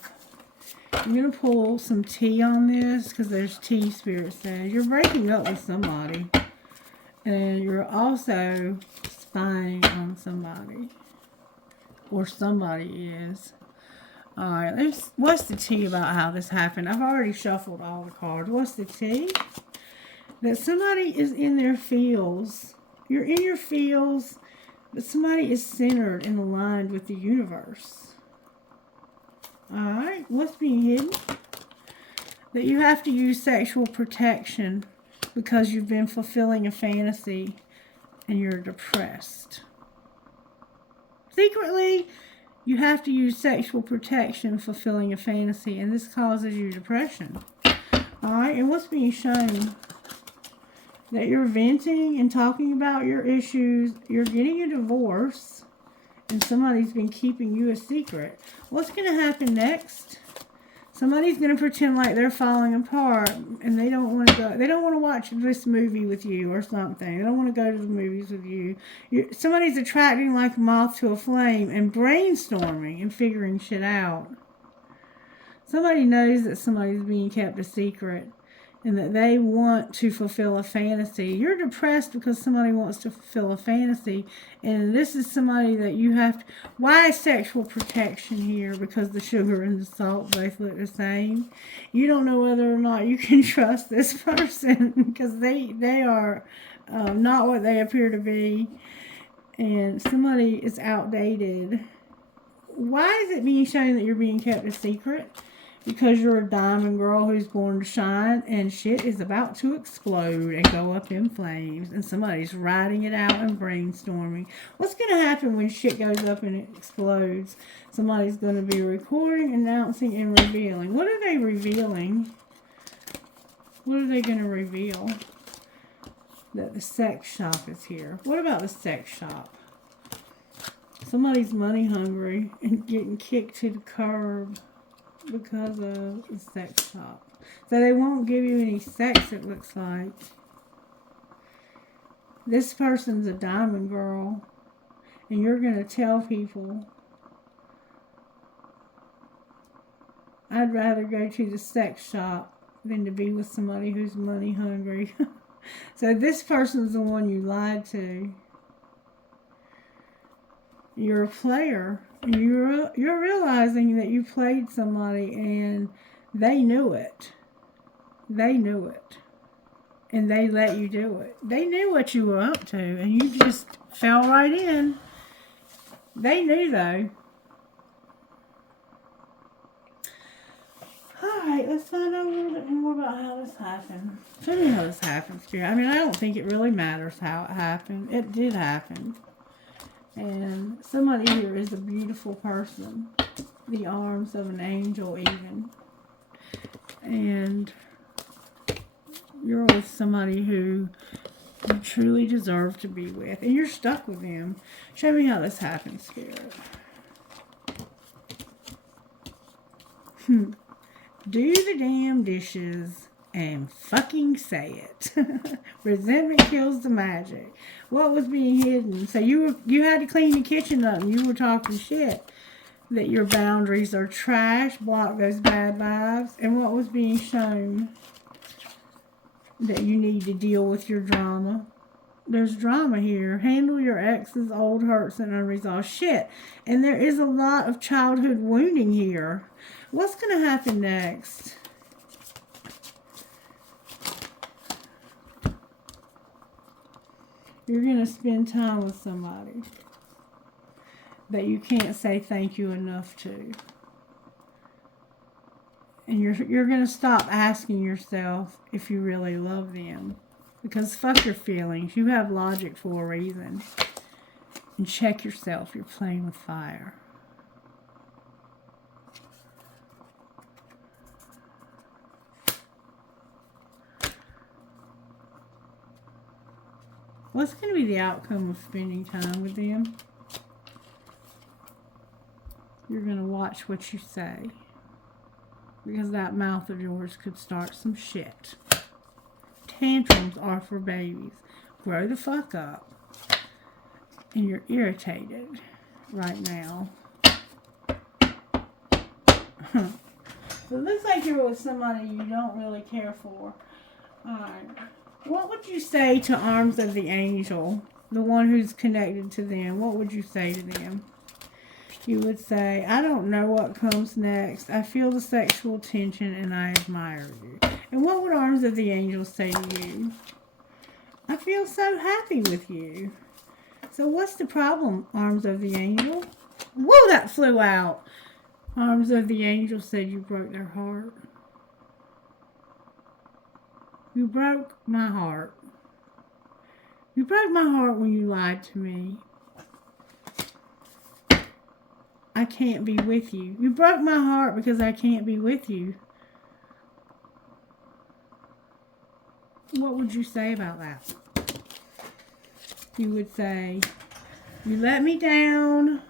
I'm going to pull some tea on this because there's tea, Spirit says. You're breaking up with somebody. And you're also spying on somebody. Or somebody is. Alright, what's the tea about how this happened? I've already shuffled all the cards. What's the tea? That somebody is in their feels. You're in your feels, but somebody is centered and aligned with the universe. Alright, what's being hidden? That you have to use sexual protection because you've been fulfilling a fantasy and you're depressed. Secretly, you have to use sexual protection fulfilling a fantasy, and this causes you depression. Alright, and what's being shown that you're venting and talking about your issues. You're getting a divorce, and somebody's been keeping you a secret. What's going to happen next? Somebody's going to pretend like they're falling apart, and they don't want to go. They don't want to watch this movie with you or something. They don't want to go to the movies with you. Somebody's attracting like a moth to a flame and brainstorming and figuring shit out. Somebody knows that somebody's being kept a secret and that they want to fulfill a fantasy. You're depressed because somebody wants to fulfill a fantasy, and this is somebody that you have to... Why sexual protection here? Because the sugar and the salt both look the same. You don't know whether or not you can trust this person because they are not what they appear to be, and somebody is outdated. Why is it being shown that you're being kept a secret? Because you're a diamond girl who's born to shine, and shit is about to explode and go up in flames, and somebody's writing it out and brainstorming. What's going to happen when shit goes up and it explodes? Somebody's going to be recording, announcing, and revealing. What are they revealing? What are they going to reveal? That the sex shop is here. What about the sex shop? Somebody's money hungry and getting kicked to the curb because of the sex shop. So they won't give you any sex, it looks like. This person's a diamond girl, and you're going to tell people, I'd rather go to the sex shop than to be with somebody who's money hungry. So this person's the one you lied to. You're a player. You're realizing that you played somebody and they knew it. They knew it. And they let you do it. They knew what you were up to and you just fell right in. They knew though. Alright, let's find out a little bit more about how this happened. Show me how this happened, Spirit. I mean, I don't think it really matters how it happened. It did happen. And somebody here is a beautiful person. The arms of an angel even. And you're with somebody who you truly deserve to be with. And you're stuck with them. Show me how this happened, Spirit. Do the damn dishes and fucking say it. Resentment kills the magic. What was being hidden? So you had to clean the kitchen up and you were talking shit. That your boundaries are trash, block those bad vibes. And what was being shown? That you need to deal with your drama. There's drama here. Handle your ex's old hurts and unresolved shit. And there is a lot of childhood wounding here. What's going to happen next? You're going to spend time with somebody that you can't say thank you enough to. And you're going to stop asking yourself if you really love them. Because fuck your feelings. You have logic for a reason. And check yourself. You're playing with fire. What's going to be the outcome of spending time with them? You're going to watch what you say. Because that mouth of yours could start some shit. Tantrums are for babies. Grow the fuck up. And you're irritated right now. It looks like you're with somebody you don't really care for. Alright. What would you say to Arms of the Angel? The one who's connected to them. What would you say to them? You would say, I don't know what comes next. I feel the sexual tension and I admire you. And what would Arms of the Angel say to you? I feel so happy with you. So what's the problem, Arms of the Angel? Whoa, that flew out. Arms of the Angel said you broke their heart. You broke my heart. You broke my heart when you lied to me. I can't be with you. You broke my heart because I can't be with you. What would you say about that? You would say, you let me down,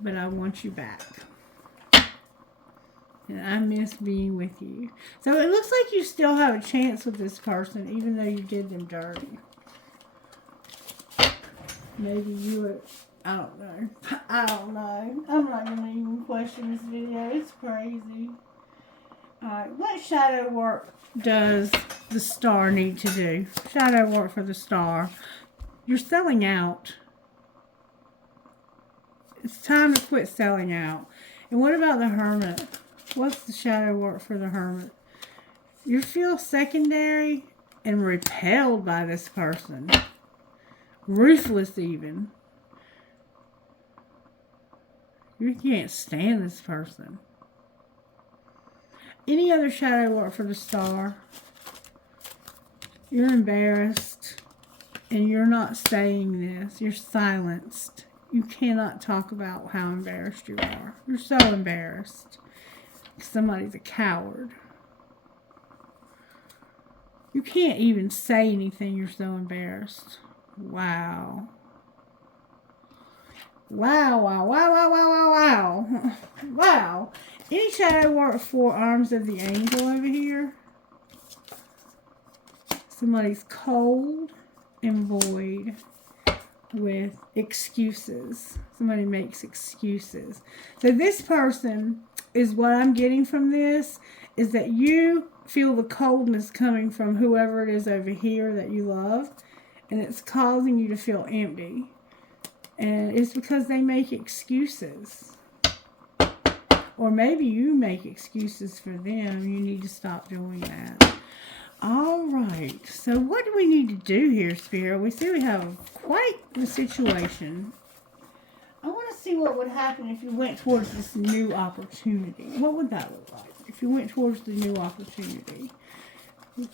but I want you back. And I miss being with you. So it looks like you still have a chance with this person, even though you did them dirty. Maybe you would, I don't know. I don't know. I'm not going to even question this video. It's crazy. Alright, what shadow work does the star need to do? Shadow work for the star. You're selling out. It's time to quit selling out. And what about the hermit? What's the shadow work for the hermit? You feel secondary and repelled by this person. Ruthless even. You can't stand this person. Any other shadow work for the star? You're embarrassed and you're not saying this. You're silenced. You cannot talk about how embarrassed you are. You're so embarrassed. Somebody's a coward. You can't even say anything. You're so embarrassed. Wow. Wow, wow, wow, wow, wow, wow, wow. Wow. Any shadow work for arms of the angel over here? Somebody's cold and void with excuses. Somebody makes excuses. So this person is what I'm getting from this is that you feel the coldness coming from whoever it is over here that you love, and it's causing you to feel empty. And it's because they make excuses. Or maybe you make excuses for them. You need to stop doing that. All right. So what do we need to do here, Spirit? We see we have quite the situation. I want to see what would happen if you went towards this new opportunity. What would that look like if you went towards the new opportunity?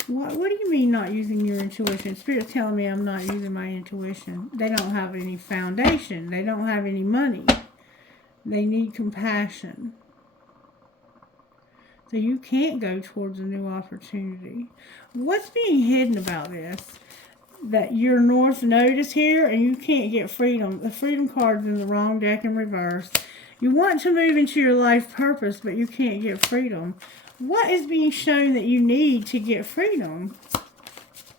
What do you mean not using your intuition? Spirit's telling me I'm not using my intuition. They don't have any foundation. They don't have any money. They need compassion. So you can't go towards a new opportunity. What's being hidden about this? That your North Node is here and you can't get freedom. The freedom card's in the wrong deck in reverse. You want to move into your life purpose, but you can't get freedom. What is being shown that you need to get freedom?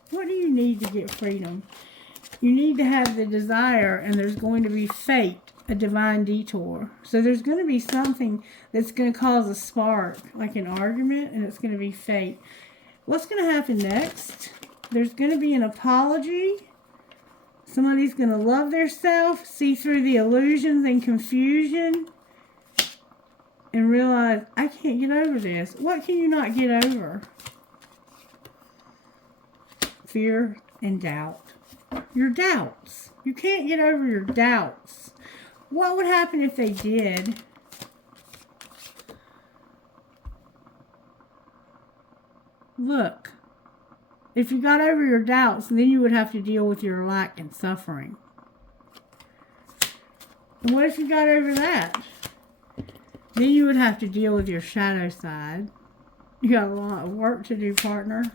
What do you need to get freedom? You need to have the desire, and there's going to be fate, a divine detour. So there's going to be something that's going to cause a spark, like an argument, and it's going to be fate. What's going to happen next? There's going to be an apology. Somebody's going to love their self, see through the illusions and confusion, and realize, I can't get over this. What can you not get over? Fear and doubt. Your doubts. You can't get over your doubts. What would happen if they did? Look. If you got over your doubts, then you would have to deal with your lack and suffering. And what if you got over that? Then you would have to deal with your shadow side. You got a lot of work to do, partner.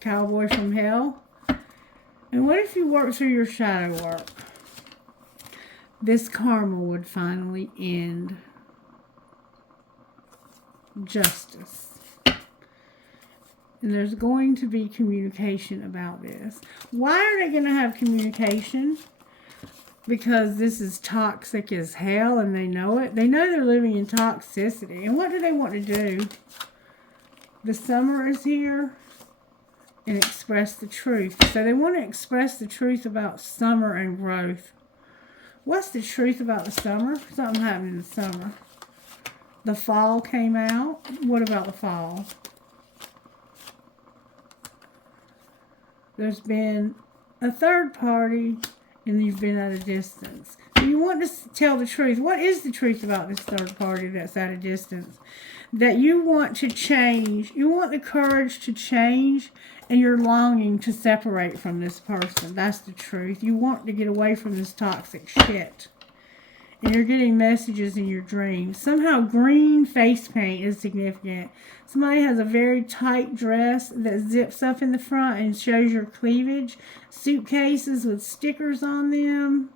Cowboy from hell. And what if you work through your shadow work? This karma would finally end. Justice. And there's going to be communication about this. Why are they going to have communication? Because this is toxic as hell and they know it. They know they're living in toxicity. And what do they want to do? The summer is here and express the truth. So they want to express the truth about summer and growth. What's the truth about the summer? Something happened in the summer. The fall came out. What about the fall? There's been a third party and you've been at a distance. So you want to tell the truth. What is the truth about this third party that's at a distance? That you want to change. You want the courage to change and you're longing to separate from this person. That's the truth. You want to get away from this toxic shit. and you're getting messages in your dreams. Somehow green face paint is significant. Somebody has a very tight dress that zips up in the front and shows your cleavage. Suitcases with stickers on them.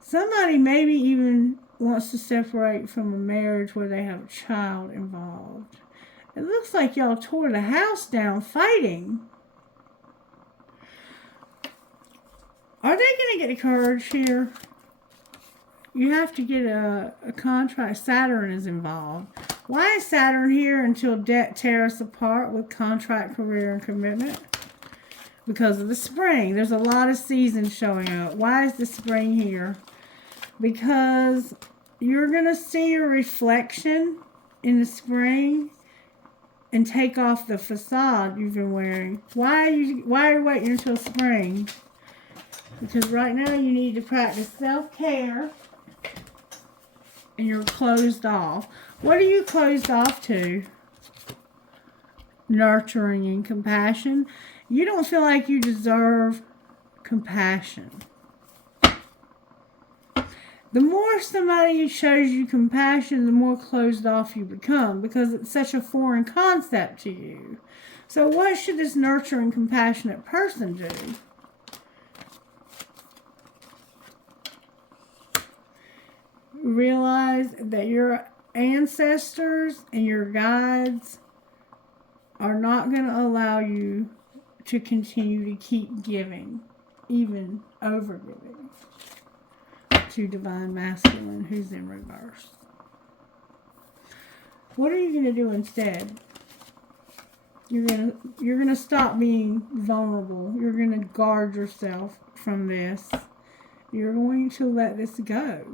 Somebody maybe even wants to separate from a marriage where they have a child involved. It looks like y'all tore the house down fighting. Are they going to get a courage here? You have to get a contract. Saturn is involved. Why is Saturn here until debt tear us apart with contract, career, and commitment? Because of the spring. There's a lot of seasons showing up. Why is the spring here? Because you're going to see your reflection in the spring and take off the facade you've been wearing. Why are you waiting until spring? Because right now you need to practice self-care and you're closed off. What are you closed off to? Nurturing and compassion. You don't feel like you deserve compassion. The more somebody shows you compassion, the more closed off you become because it's such a foreign concept to you. So what should this nurturing, compassionate person do? Realize that your ancestors and your guides are not going to allow you to continue to keep giving, even over giving, to Divine Masculine who's in reverse. What are you going to do instead? You're going to stop being vulnerable. You're going to guard yourself from this. You're going to let this go.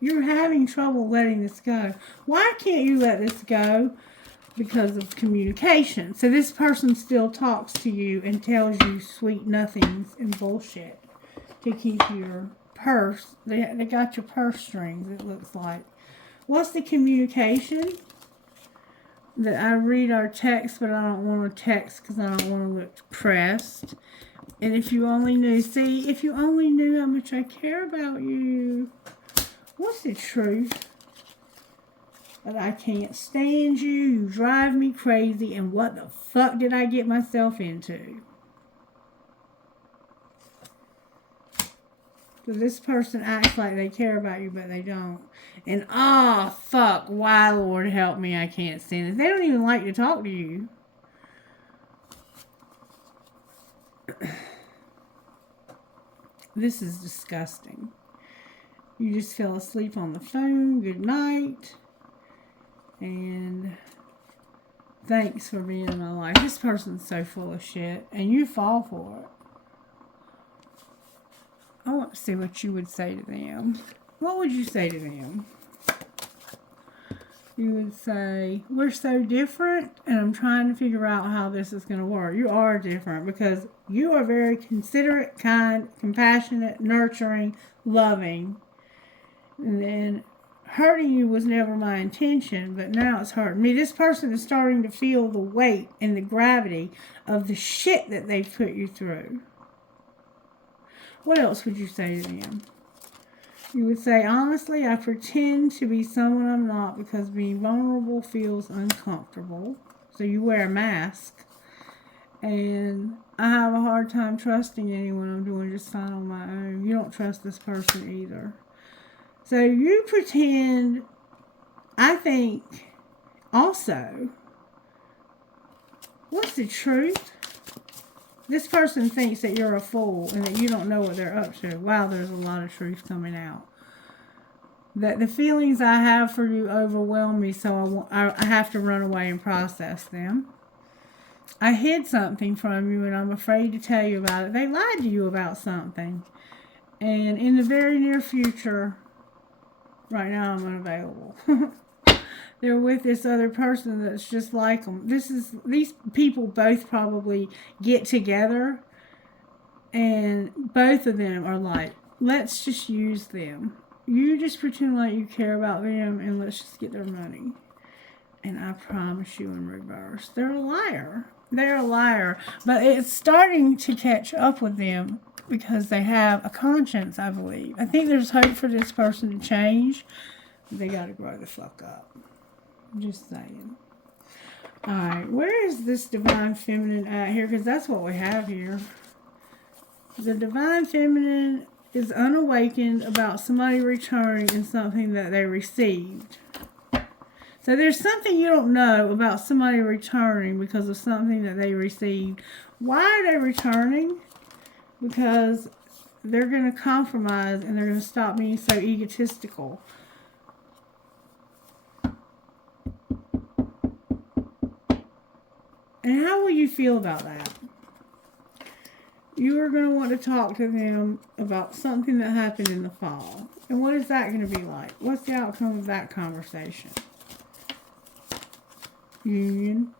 You're having trouble letting this go. Why can't you let this go? Because of communication. So this person still talks to you and tells you sweet nothings and bullshit to keep your purse. They got your purse strings, it looks like. What's the communication? That I read our text, but I don't want to text because I don't want to look depressed. And if you only knew, if you only knew how much I care about you. What's the truth? That I can't stand you, you drive me crazy, and what the fuck did I get myself into? So this person acts like they care about you, but they don't. And, oh, fuck, why, Lord, help me, I can't stand it. They don't even like to talk to you. This is disgusting. You just fell asleep on the phone. Good night. And thanks for being in my life. This person's so full of shit. And you fall for it. I want to see what you would say to them. What would you say to them? You would say, we're so different, and I'm trying to figure out how this is going to work. You are different because you are very considerate, kind, compassionate, nurturing, loving. And then hurting you was never my intention, but now it's hurting me. This person is starting to feel the weight and the gravity of the shit that they've put you through. What else would you say to them? You would say, honestly, I pretend to be someone I'm not because being vulnerable feels uncomfortable. So you wear a mask. And I have a hard time trusting anyone. I'm doing just fine on my own. You don't trust this person either. So you pretend, I think, also, what's the truth? This person thinks that you're a fool and that you don't know what they're up to. Wow, there's a lot of truth coming out. That the feelings I have for you overwhelm me, so I have to run away and process them. I hid something from you and I'm afraid to tell you about it. They lied to you about something. And in the very near future, right now I'm unavailable. They're with this other person that's just like them. These people both probably get together and both of them are like, let's just use them. You just pretend like you care about them and let's just get their money. And I promise you in reverse, they're a liar. They're a liar. But it's starting to catch up with them because they have a conscience, I believe. I think there's hope for this person to change. They got to grow the fuck up. I'm just saying. Alright, where is this divine feminine at here? Because that's what we have here. The divine feminine is unawakened about somebody returning in something that they received. So there's something you don't know about somebody returning because of something that they received. Why are they returning? Because they're going to compromise and they're going to stop being so egotistical. And how will you feel about that? You are going to want to talk to them about something that happened in the fall. And what is that going to be like? What's the outcome of that conversation? Union.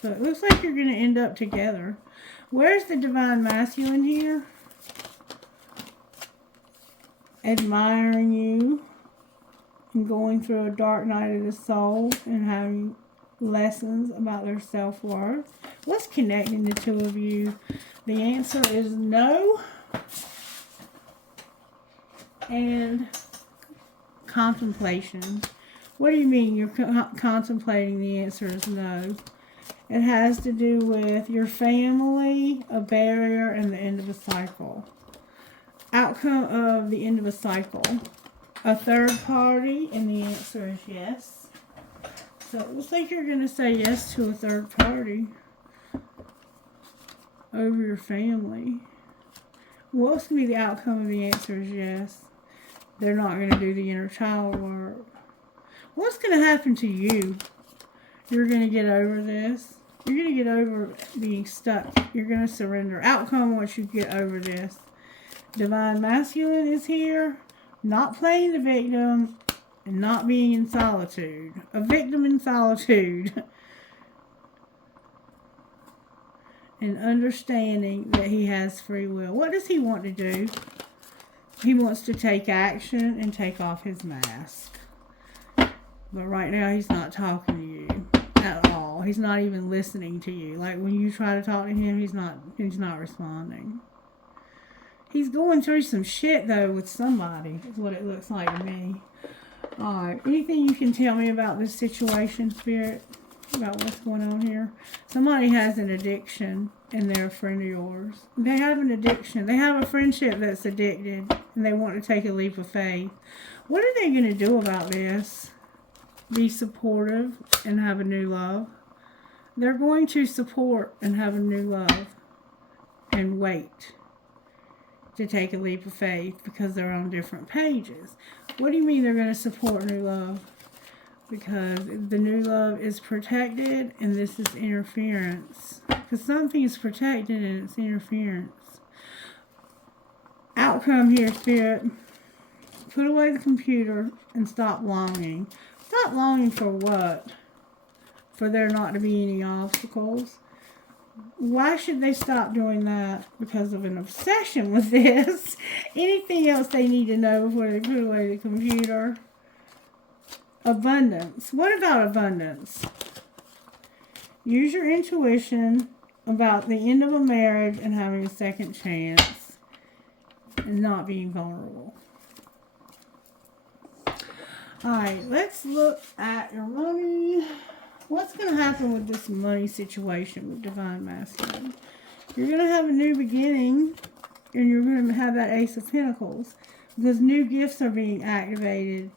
So it looks like you're going to end up together. Where's the divine masculine here? Admiring you and going through a dark night of the soul and having lessons about their self-worth. What's connecting the two of you? The answer is no. And contemplation. What do you mean you're contemplating? The answer is no. It has to do with your family, a barrier, and the end of a cycle. Outcome of the end of a cycle. A third party, and the answer is yes. So it looks like you're going to say yes to a third party over your family. What's going to be the outcome of the answer is yes. They're not going to do the inner child work. What's going to happen to you? You're going to get over this. You're going to get over being stuck. You're going to surrender. Outcome once you get over this. Divine masculine is here. Not playing the victim. And not being in solitude. A victim in solitude. And understanding that he has free will. What does he want to do? He wants to take action and take off his mask. But right now he's not talking to you at all. He's not even listening to you. Like when you try to talk to him, he's not responding. He's going through some shit though with somebody, is what it looks like to me. Alright, anything you can tell me about this situation, Spirit? About what's going on here? Somebody has an addiction and they're a friend of yours. They have an addiction. They have a friendship that's addicted and they want to take a leap of faith. What are they going to do about this? Be supportive and have a new love. They're going to support and have a new love and wait to take a leap of faith because they're on different pages. What do you mean they're going to support new love? Because the new love is protected and this is interference. Because something is protected and it's interference. Outcome here, Spirit. Put away the computer and stop longing. Stop longing for what? For there not to be any obstacles. Why should they stop doing that? Because of an obsession with this. Anything else they need to know before they put away the computer? Abundance. What about abundance? Use your intuition about the end of a marriage and having a second chance and not being vulnerable. Alright, let's look at your money. What's going to happen with this money situation with Divine Masculine? You're going to have a new beginning and you're going to have that Ace of Pentacles because new gifts are being activated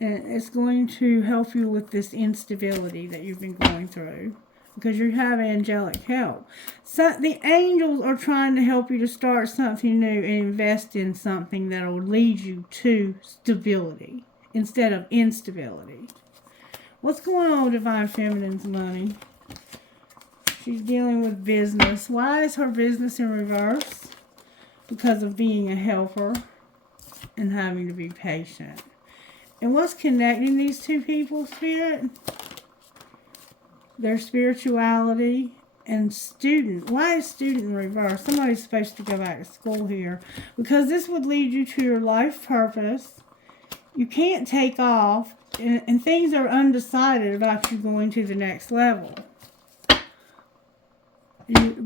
and it's going to help you with this instability that you've been going through because you have angelic help. So the angels are trying to help you to start something new and invest in something that will lead you to stability instead of instability. What's going on with Divine Feminine's money? She's dealing with business. Why is her business in reverse? Because of being a helper and having to be patient. And what's connecting these two people, Spirit? Their spirituality and student. Why is student in reverse? Somebody's supposed to go back to school here. Because this would lead you to your life purpose. You can't take off. And things are undecided about you going to the next level.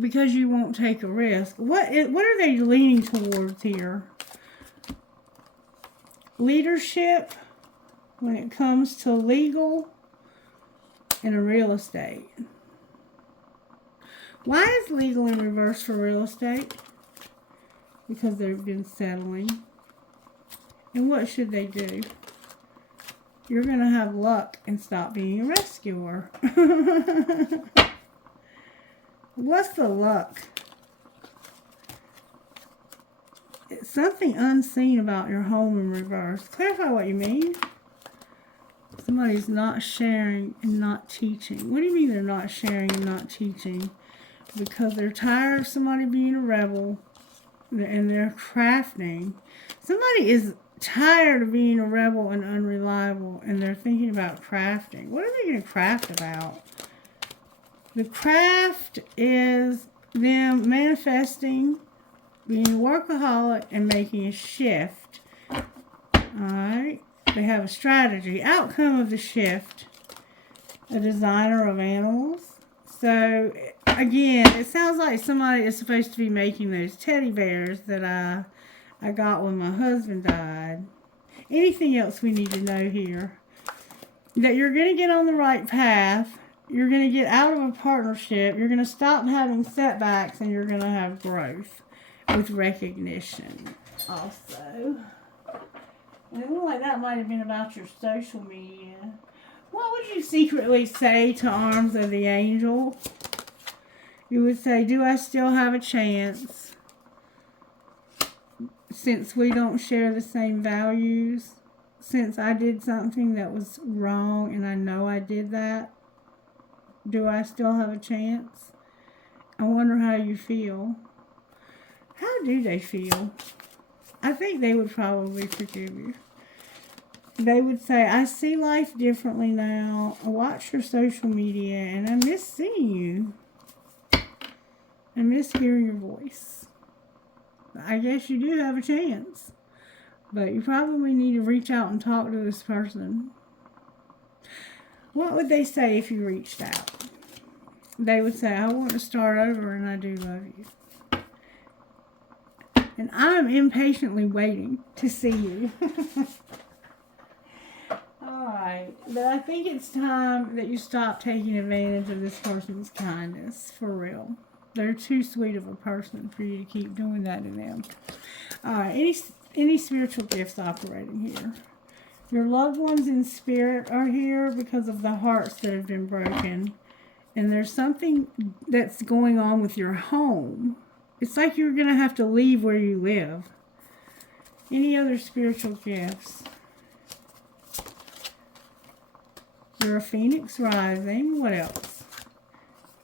because you won't take a risk. What are they leaning towards here? Leadership when it comes to legal and real estate. Why is legal in reverse for real estate? Because they've been settling. And what should they do? You're going to have luck and stop being a rescuer. What's the luck? It's something unseen about your home in reverse. Clarify what you mean. Somebody's not sharing and not teaching. What do you mean they're not sharing and not teaching? Because they're tired of somebody being a rebel and they're crafting. Somebody is tired of being a rebel and unreliable and they're thinking about crafting. What are they going to craft about? The craft is them manifesting, being a workaholic, and making a shift. Alright. They have a strategy. Outcome of the shift. A designer of animals. So, again, it sounds like somebody is supposed to be making those teddy bears that I got when my husband died. Anything else we need to know here? That you're going to get on the right path. You're going to get out of a partnership. You're going to stop having setbacks and you're going to have growth with recognition also. And it looked like that might have been about your social media. What would you secretly say to Arms of the Angel? You would say, do I still have a chance? Since we don't share the same values. Since I did something that was wrong and I know I did that. Do I still have a chance? I wonder how you feel. How do they feel? I think they would probably forgive you. They would say, I see life differently now. I watch your social media and I miss seeing you. I miss hearing your voice. I guess you do have a chance. But you probably need to reach out and talk to this person. What would they say if you reached out? They would say, I want to start over and I do love you. And I'm impatiently waiting to see you. Alright, but I think it's time that you stop taking advantage of this person's kindness, for real. They're too sweet of a person for you to keep doing that to them. Alright, any spiritual gifts operating here? Your loved ones in spirit are here because of the hearts that have been broken. And there's something that's going on with your home. It's like you're going to have to leave where you live. Any other spiritual gifts? You're a phoenix rising. What else?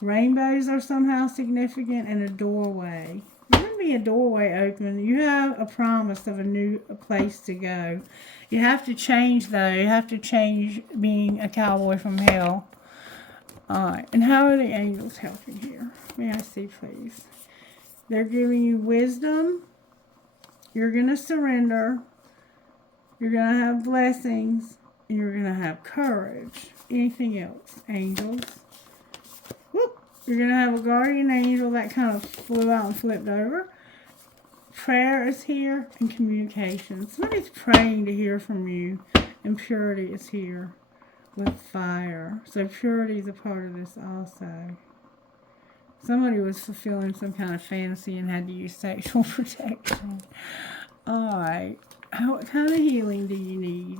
Rainbows are somehow significant, and a doorway. There's going to be a doorway open. You have a promise of a new place to go. You have to change, though. You have to change being a cowboy from hell. Alright, and how are the angels helping here? May I see, please? They're giving you wisdom. You're going to surrender. You're going to have blessings. And you're going to have courage. Anything else? Angels. Whoop. You're going to have a guardian angel that kind of flew out and flipped over. Prayer is here, and communication. Somebody's praying to hear from you, and purity is here with fire. So purity is a part of this also. Somebody was fulfilling some kind of fantasy and had to use sexual protection. Alright. What kind of healing do you need?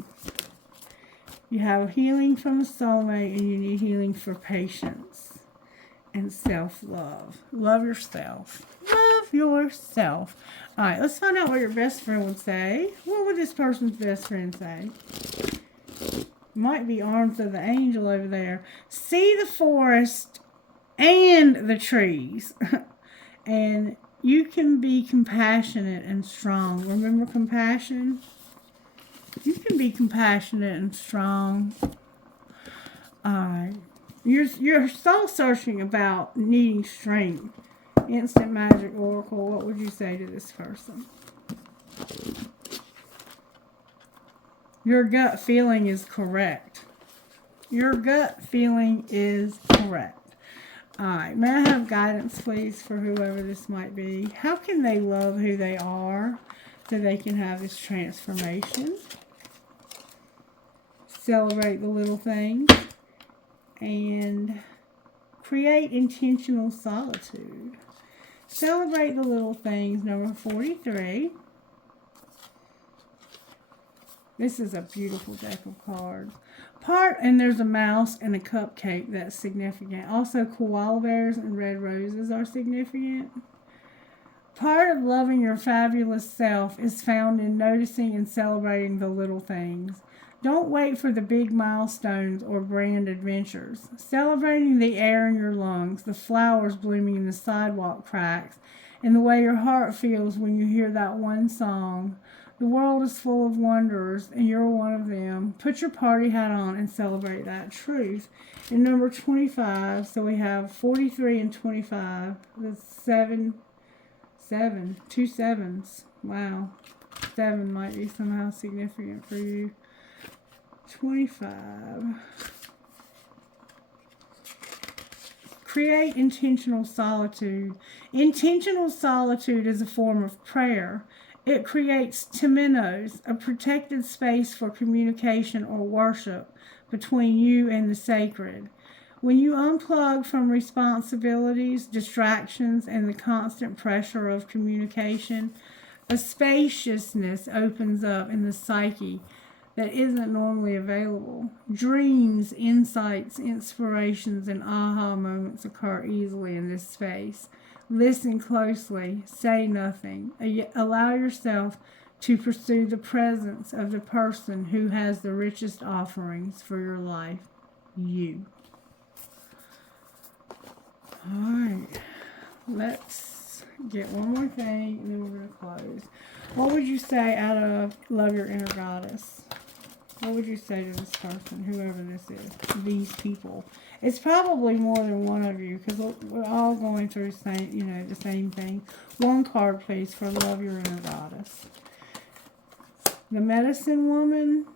You have healing from a soulmate, and you need healing for patience and self-love. Love yourself. Love yourself. Alright, let's find out what your best friend would say. What would this person's best friend say? Might be Arms of the Angel over there. See the forest and the trees. And you can be compassionate and strong. Remember compassion? You can be compassionate and strong. You're soul searching about needing strength. Instant magic oracle. What would you say to this person? Your gut feeling is correct. Your gut feeling is correct. Alright, may I have guidance, please, for whoever this might be? How can they love who they are so they can have this transformation? Celebrate the little things. And create intentional solitude. Celebrate the little things, number 43. This is a beautiful deck of cards. And there's a mouse and a cupcake that's significant. Also, koala bears and red roses are significant. Part of loving your fabulous self is found in noticing and celebrating the little things. Don't wait for the big milestones or grand adventures. Celebrating the air in your lungs, the flowers blooming in the sidewalk cracks, and the way your heart feels when you hear that one song. The world is full of wanderers, and you're one of them. Put your party hat on and celebrate that truth. And number 25, so we have 43 and 25. That's 2 sevens. Wow. 7 might be somehow significant for you. 25. Create intentional solitude. Intentional solitude is a form of prayer. It creates temenos, a protected space for communication or worship between you and the sacred. When you unplug from responsibilities, distractions, and the constant pressure of communication, a spaciousness opens up in the psyche that isn't normally available. Dreams, insights, inspirations, and aha moments occur easily in this space. Listen closely, say nothing. Allow yourself to pursue the presence of the person who has the richest offerings for your life, you. Alright, let's get one more thing and then we're going to close. What would you say out of Love Your Inner Goddess? What would you say to this person, whoever this is, these people? It's probably more than one of you because we're all going through the same thing. One card, please, for Love Your Inner Goddess. The Medicine Woman,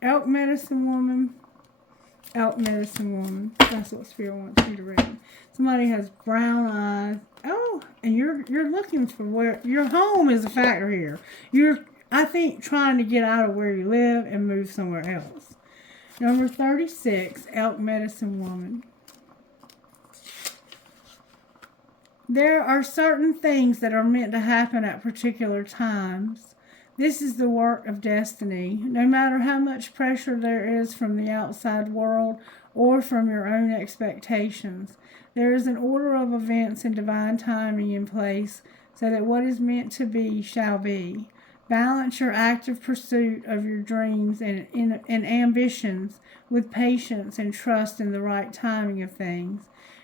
Elk Medicine Woman, Elk Medicine Woman. That's what Spirit wants you to read. Somebody has brown eyes. Oh, and you're looking for where your home is a factor here. You're, I think, trying to get out of where you live and move somewhere else. Number 36, Elk Medicine Woman. There are certain things that are meant to happen at particular times. This is the work of destiny. No matter how much pressure there is from the outside world or from your own expectations, there is an order of events and divine timing in place so that what is meant to be shall be. Balance your active pursuit of your dreams and ambitions with patience and trust in the right timing of things.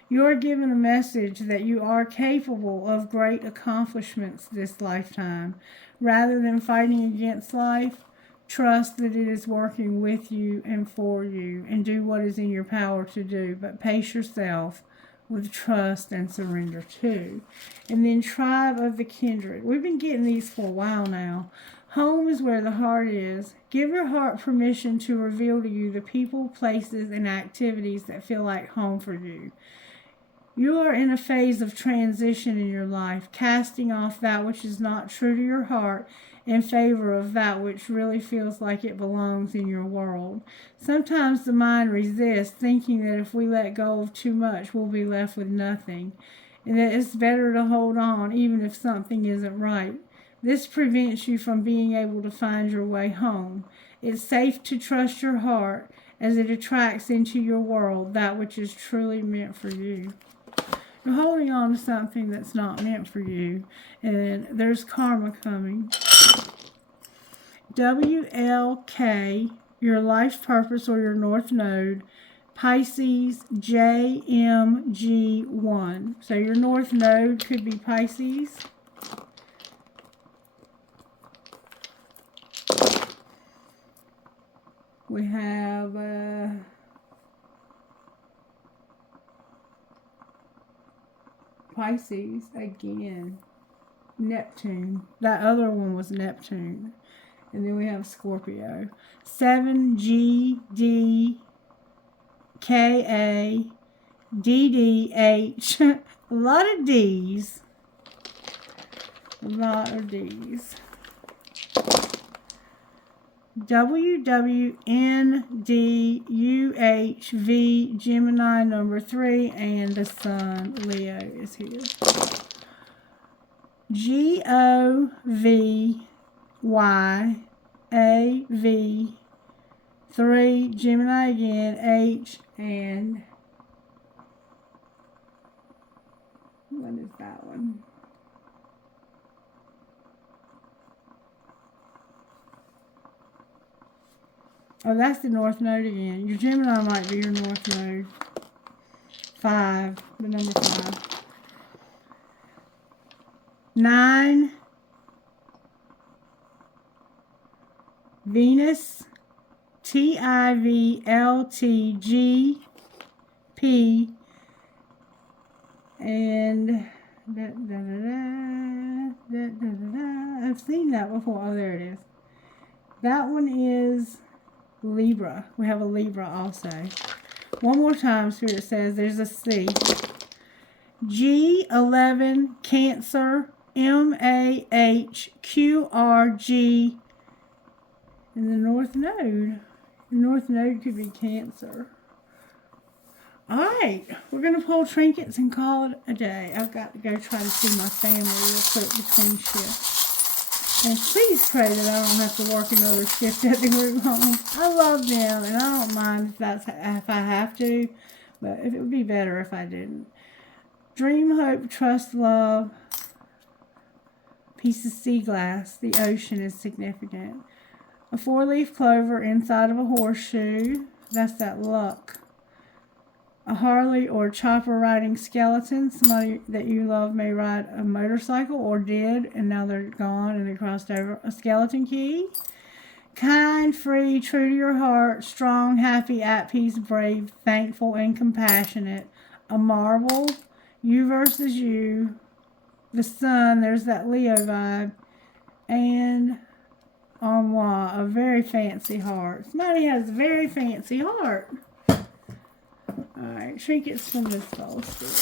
You are given a message that you are capable of great accomplishments this lifetime. Rather than fighting against life, trust that it is working with you and for you, and do what is in your power to do, but pace yourself with trust and surrender too. And then Tribe of the Kindred. We've been getting these for a while now. Home is where the heart is. Give your heart permission to reveal to you the people, places, and activities that feel like home for you. You are in a phase of transition in your life, casting off that which is not true to your heart in favor of that which really feels like it belongs in your world. Sometimes the mind resists, thinking that if we let go of too much, we'll be left with nothing, and that it's better to hold on even if something isn't right. This prevents you from being able to find your way home. It's safe to trust your heart as it attracts into your world that which is truly meant for you. You're holding on to something that's not meant for you, and there's karma coming. WLK, your life purpose or your north node, Pisces JMG1. So your north node could be Pisces. We have Pisces again. Neptune. That other one was Neptune. And then we have Scorpio. 7GDKA DDH. A lot of D's. A lot of D's. WWNDUHV, Gemini number 3, and the sun, Leo, is here. GOVYAV, 3, Gemini again, H, and what is that one? Oh, that's the north node again. Your Gemini might be your north node. 5, the number 5. 9, Venus, TIVLTGP, and I've seen that before. Oh, there it is. That one is Libra. We have a Libra also. One more time, Spirit says there's a C. G11, Cancer, MAHQRG, and the North Node. The North Node could be Cancer. Alright, we're going to pull trinkets and call it a day. I've got to go try to see my family real quick between shifts. And please pray that I don't have to work another shift at the group home. I love them, and I don't mind if I have to, but it would be better if I didn't. Dream, hope, trust, love. Piece of sea glass. The ocean is significant. A 4-leaf clover inside of a horseshoe. That's that luck. A Harley or chopper riding skeleton. Somebody that you love may ride a motorcycle or did, and now they're gone and they crossed over. A skeleton key. Kind, free, true to your heart, strong, happy, at peace, brave, thankful, and compassionate. A marble. You versus you. The sun. There's that Leo vibe. And armoire. A very fancy heart. Somebody has a very fancy heart. Alright, trinkets from this false spirit.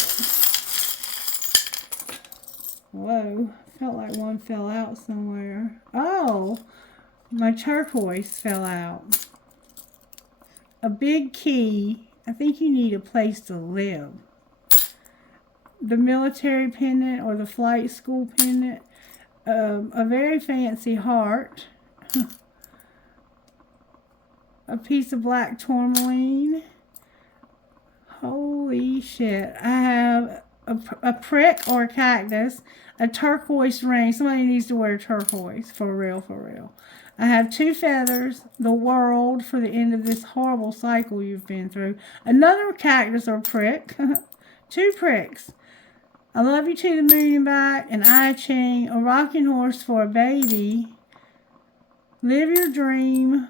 Whoa, felt like one fell out somewhere. Oh, my turquoise fell out. A big key. I think you need a place to live. The military pendant or the flight school pendant. A very fancy heart. A piece of black tourmaline. Holy shit. I have a prick or a cactus, a turquoise ring. Somebody needs to wear turquoise. For real, for real. I have 2 feathers, the world for the end of this horrible cycle you've been through. Another cactus or prick. 2 pricks. I love you to the moon and back. An I Ching. A rocking horse for a baby. Live your dream.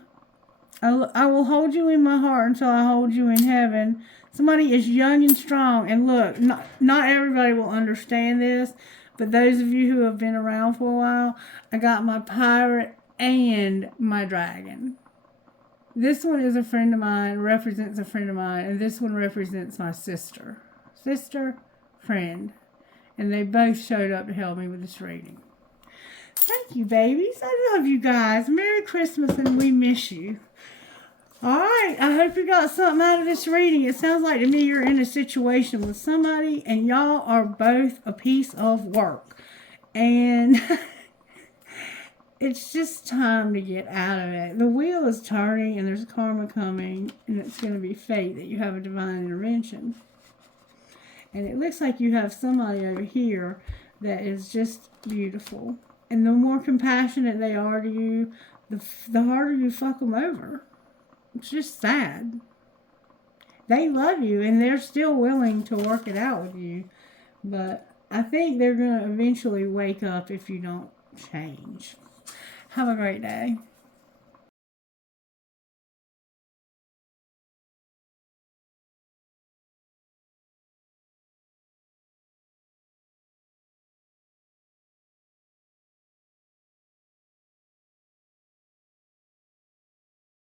I will hold you in my heart until I hold you in heaven. Somebody is young and strong. And look, not everybody will understand this, but those of you who have been around for a while, I got my pirate and my dragon. This one is a friend of mine, represents a friend of mine, and this one represents my sister. Sister, friend. And they both showed up to help me with this reading. Thank you, babies. I love you guys. Merry Christmas, and we miss you. Alright, I hope you got something out of this reading. It sounds like to me you're in a situation with somebody and y'all are both a piece of work. And it's just time to get out of it. The wheel is turning and there's karma coming, and it's going to be fate that you have a divine intervention. And it looks like you have somebody over here that is just beautiful. And the more compassionate they are to you, the harder you fuck them over. It's just sad. They love you and they're still willing to work it out with you. But I think they're going to eventually wake up if you don't change. Have a great day.